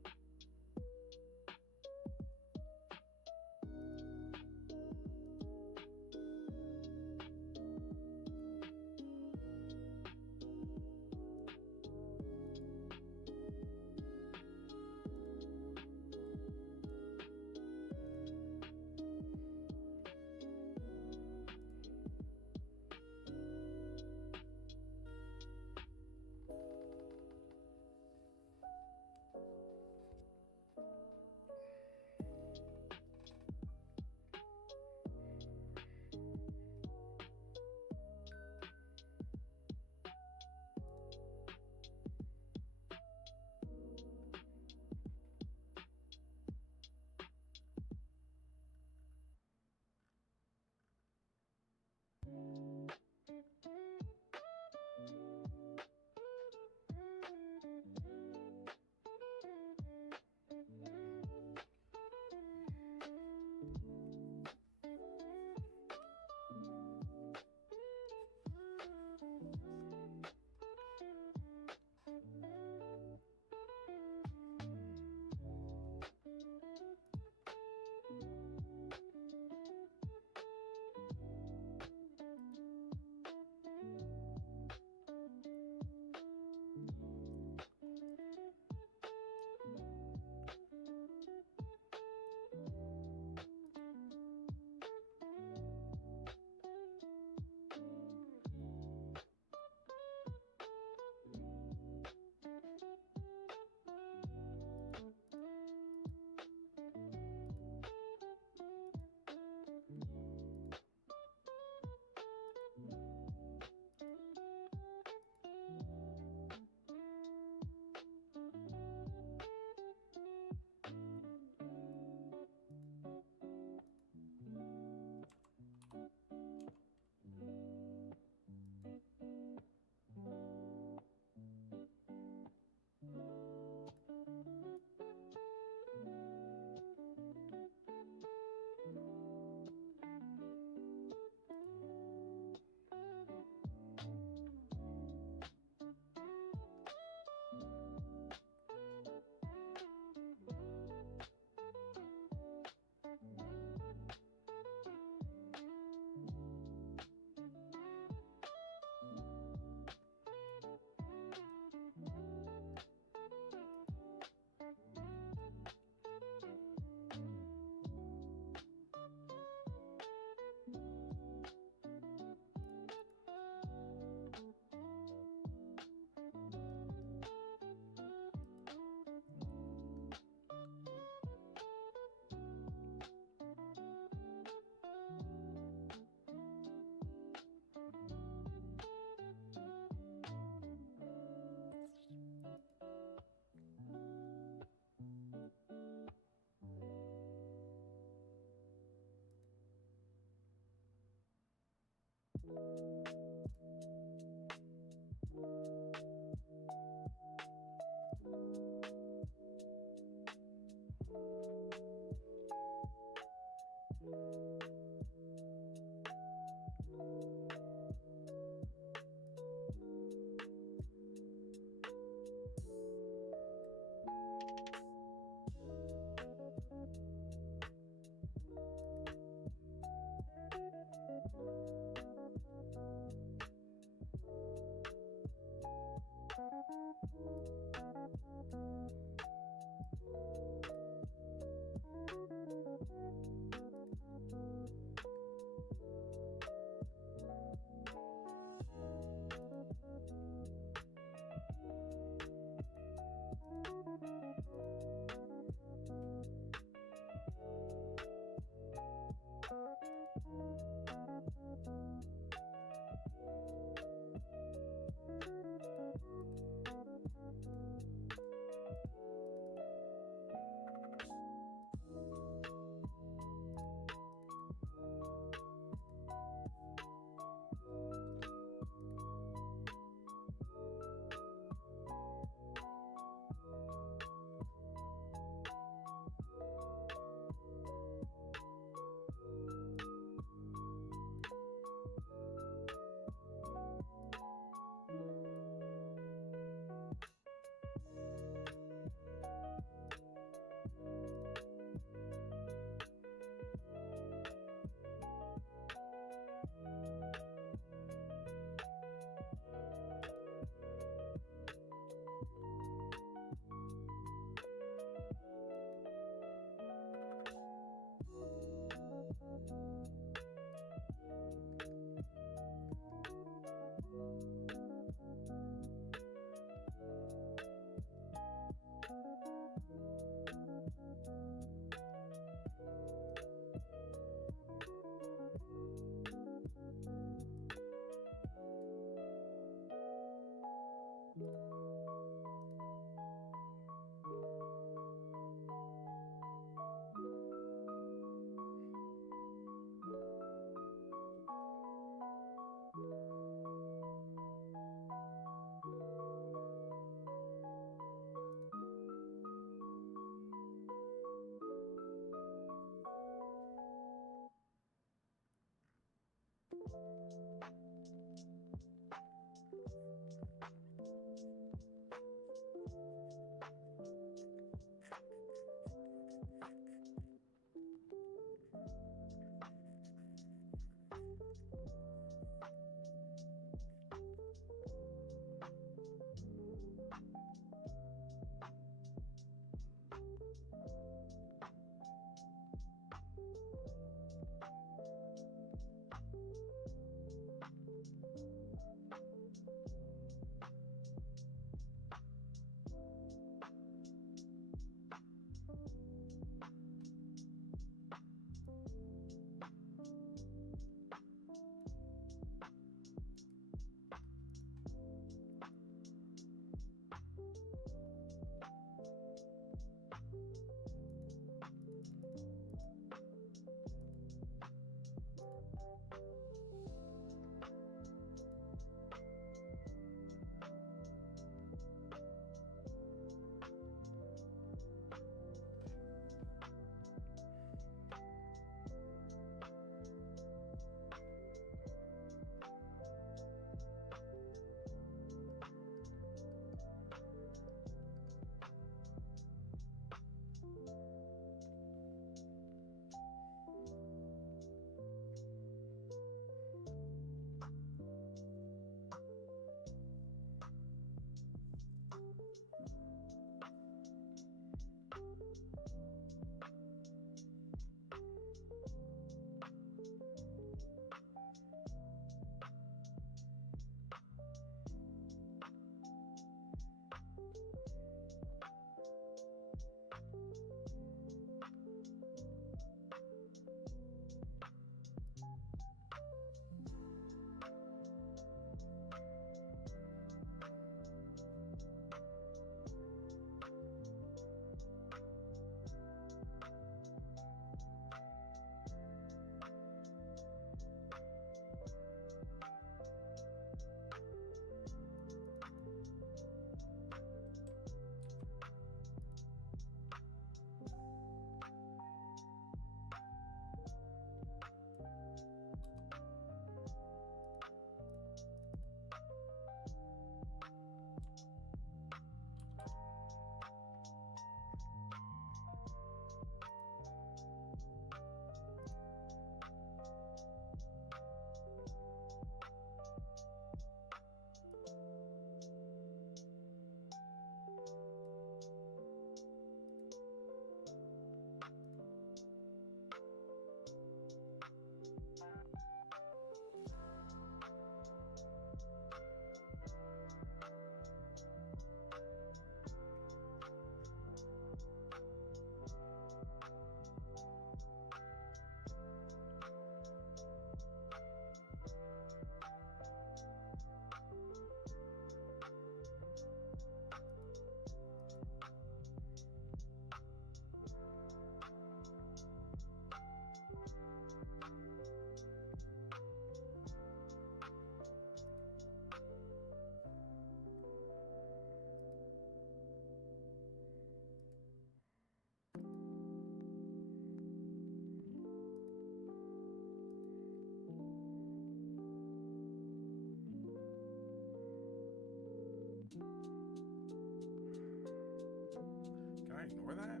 ignore that?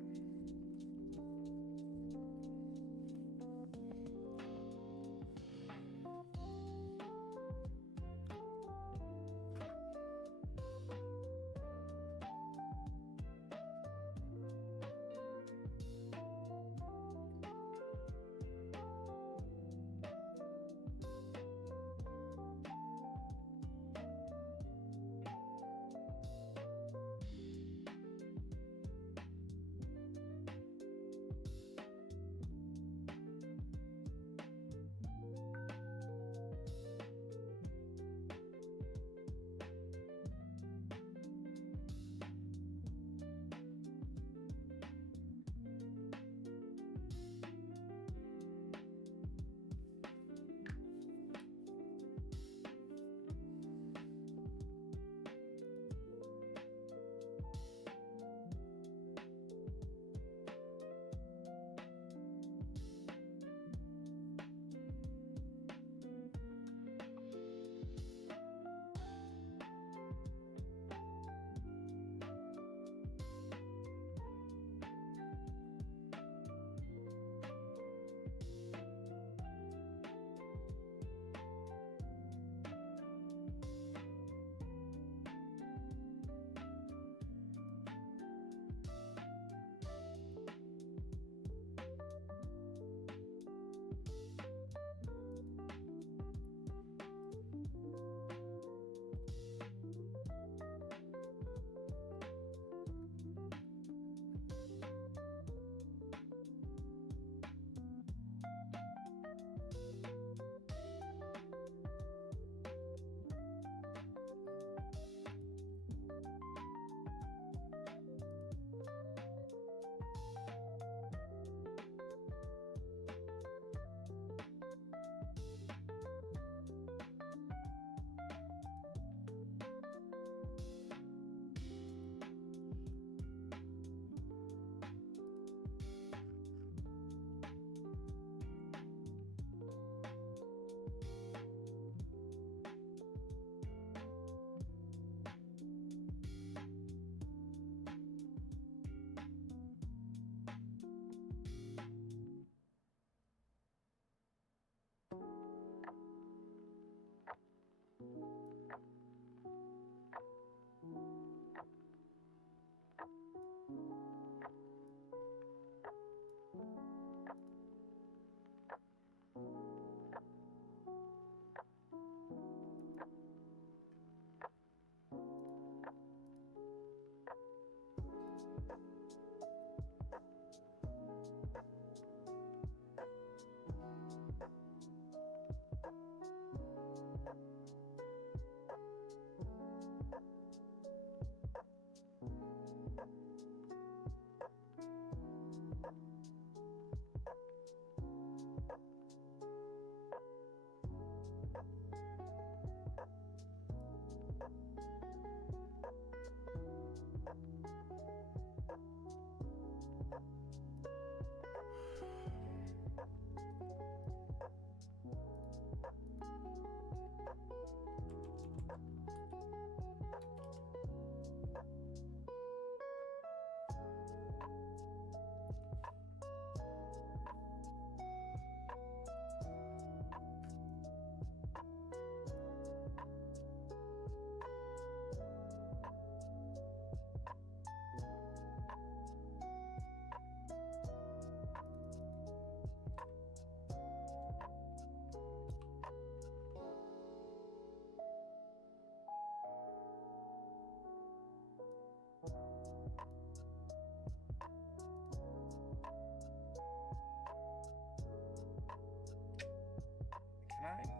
Can I not?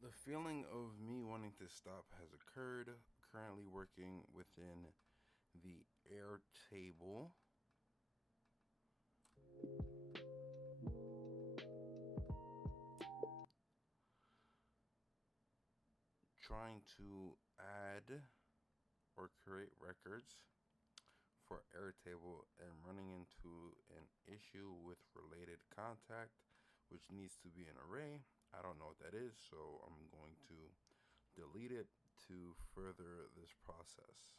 The feeling of me wanting to stop has occurred. Currently working within the Airtable. trying to add or create records for Airtable and running into an issue with related contact, which needs to be an array. I don't know what that is, so I'm going to delete it to further this process.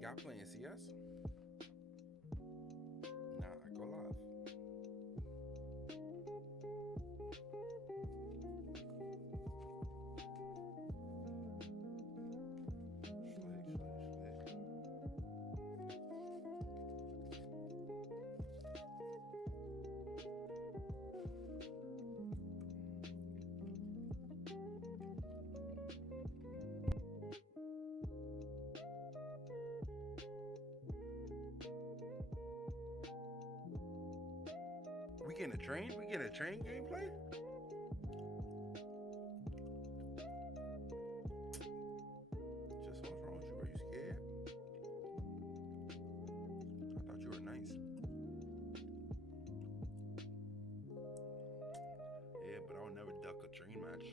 Y'all playing CS? Nah, I go live. We getting a train? We getting a train gameplay? Just what's wrong with you? Are you scared? I thought you were nice. Yeah, but I'll never duck a train match.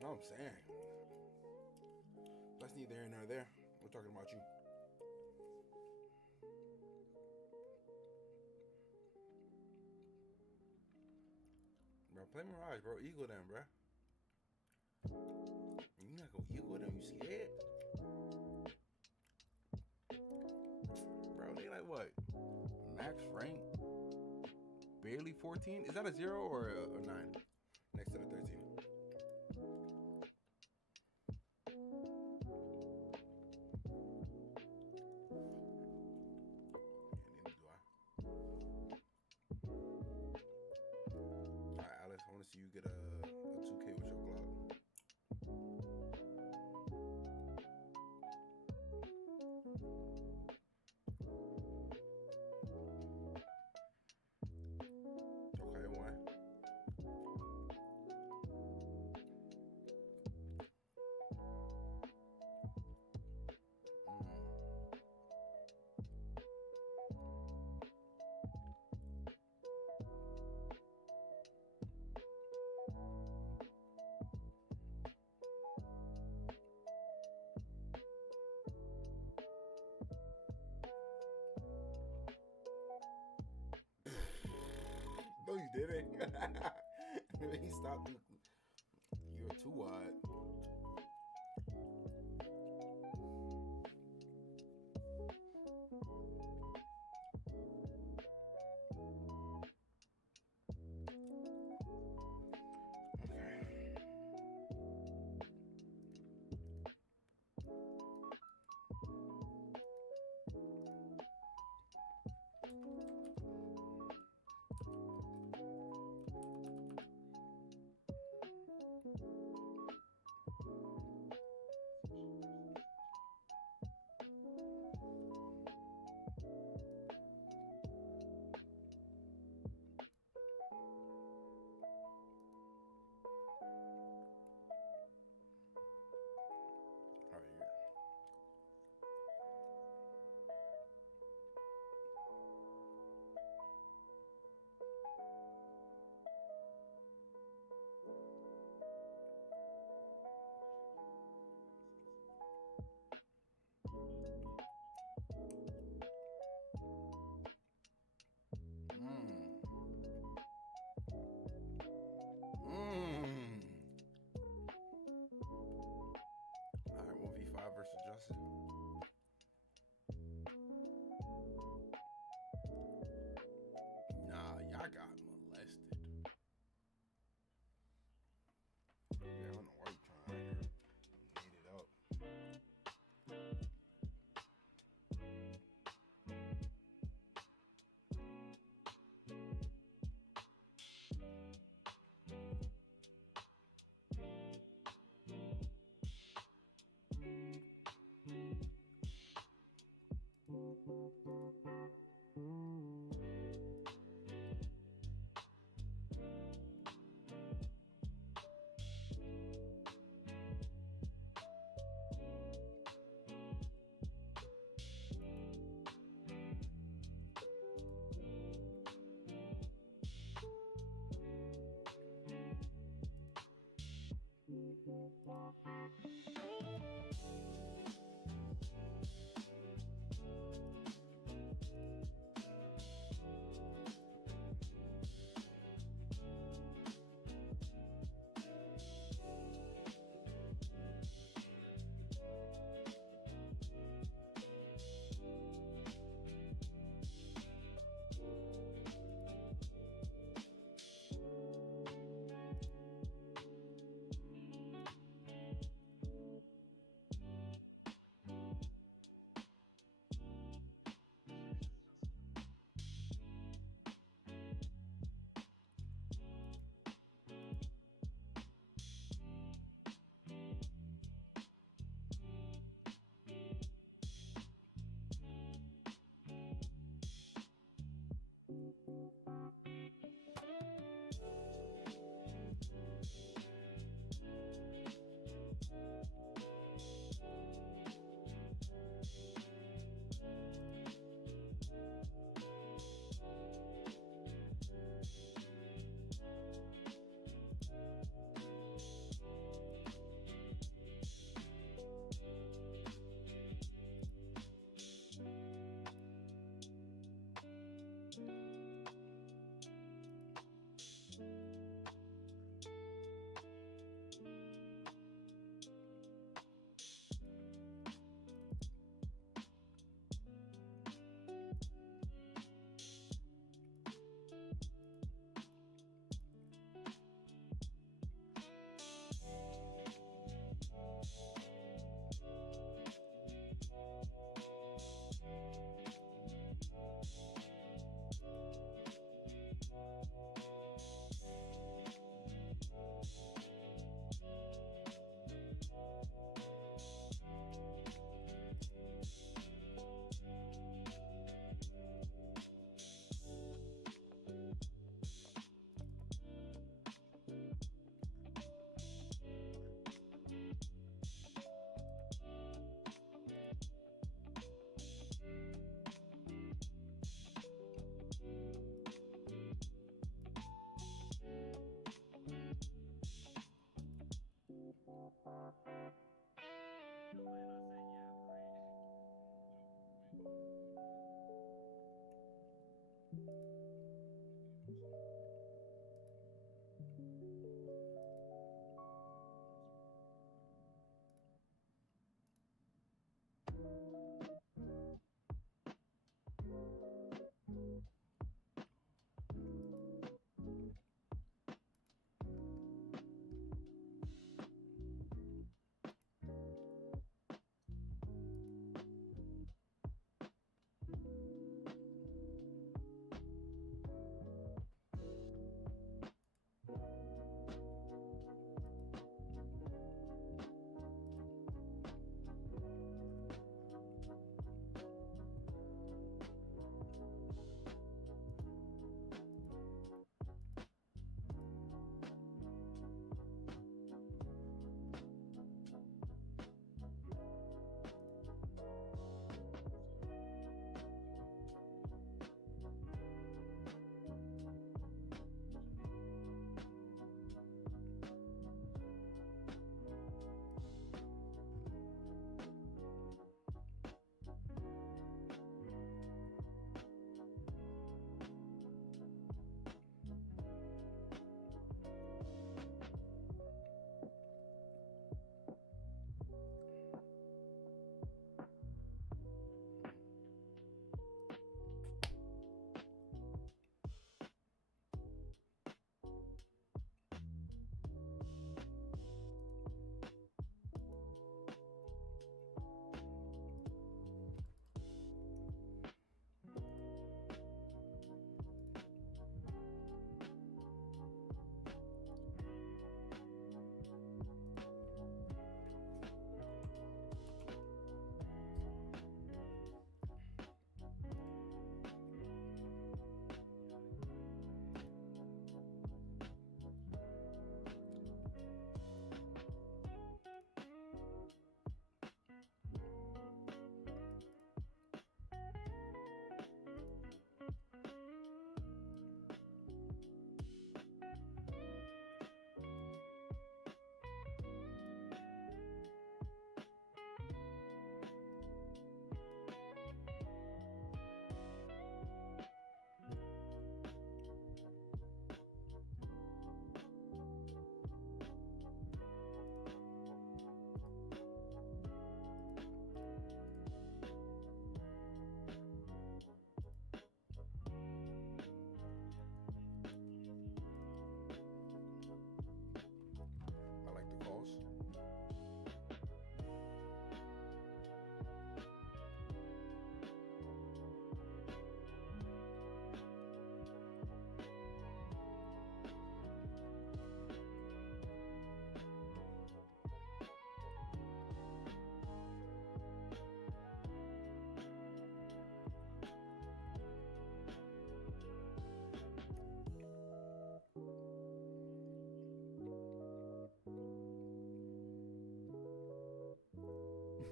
No, I'm saying. That's neither here nor there. We're talking about you. Bro, play Mirage, bro. Eagle them, bro. You not gonna eagle them, you scared? Bro, they like what? Max rank? Barely 14? Is that a 0 or a 9? Next to the 13. I want to see you get a 2K with your Glock. Okay, one. No, you didn't. He stopped. You're too wide.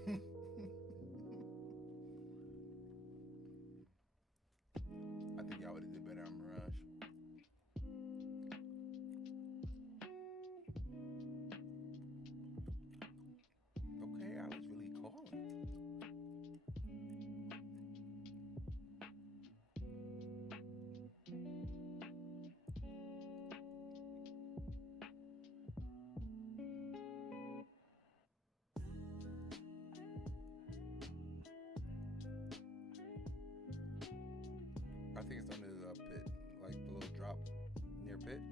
I think y'all would have did better on Mirage. Okay, I was really calling. I think it's under the pit, like the little drop near pit.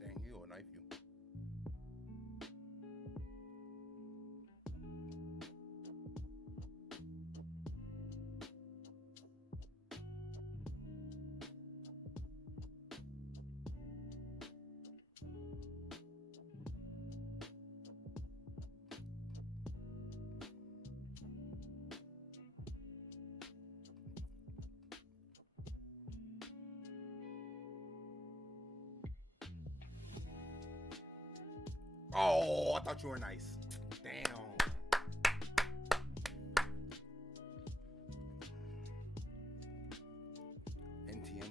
Dang, he will knife you. Oh, I thought you were nice. Damn. NT.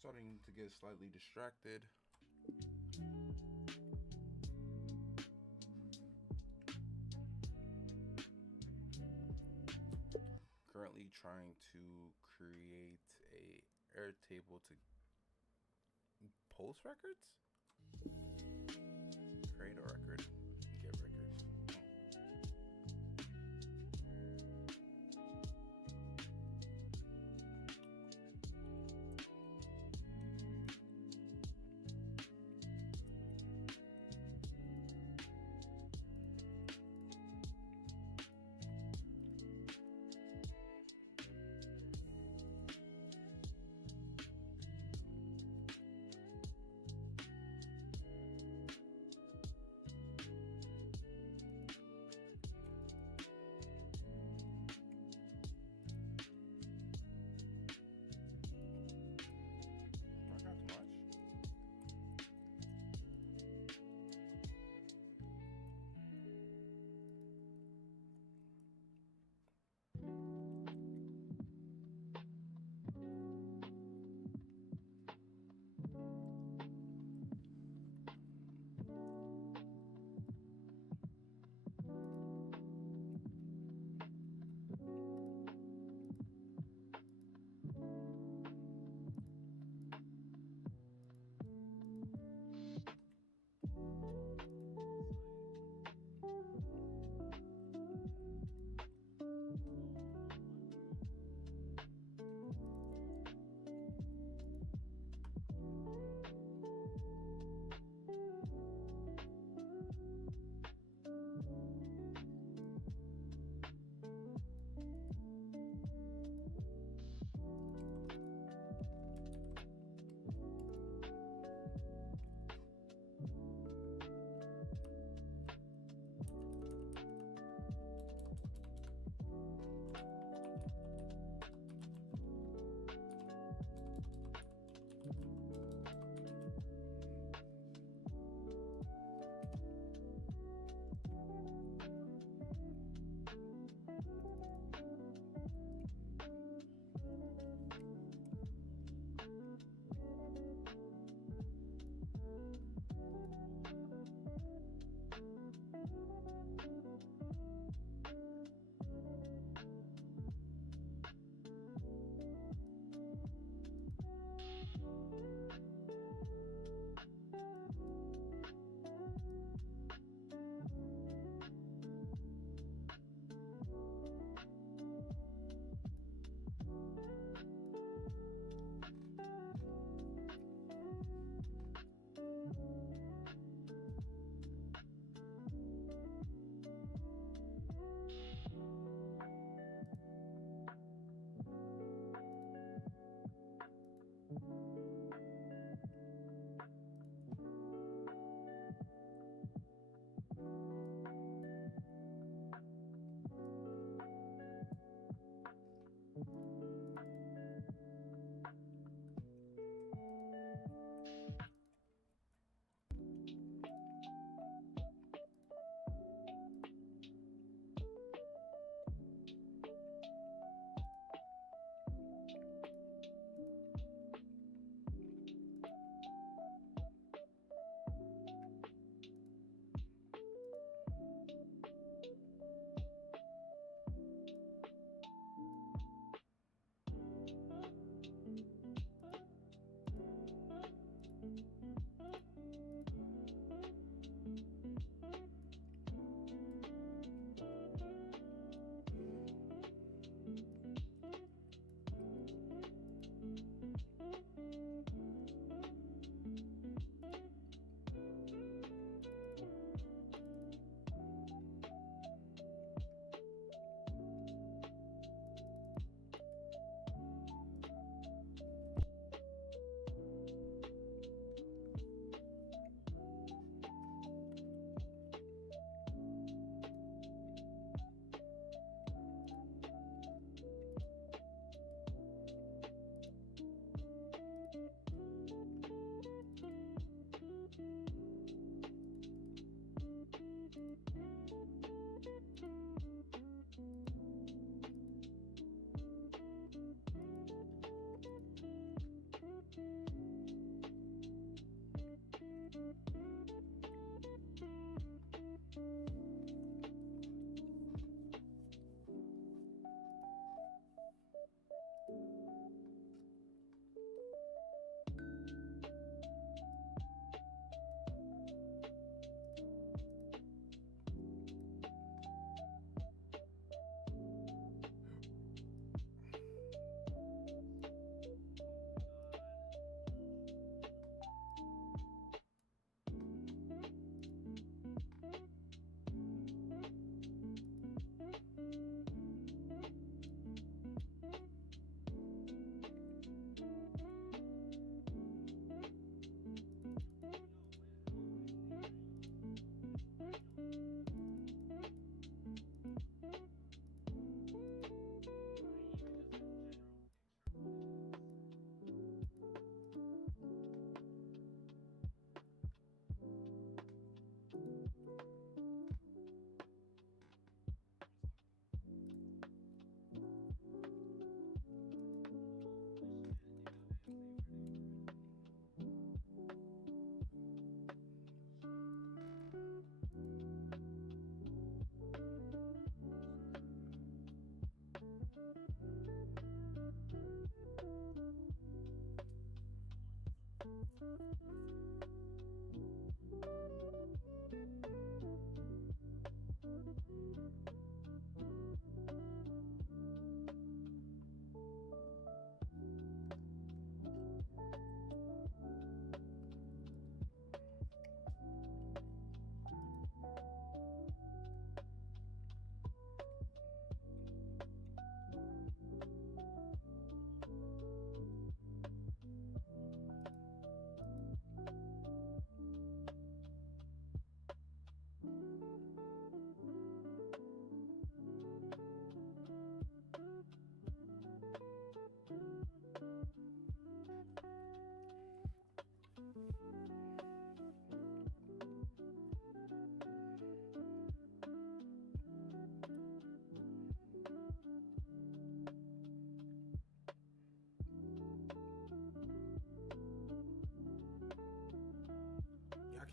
Starting to get slightly distracted. Currently trying to create a Airtable to post records? Create a record, get records.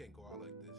can't go out like this.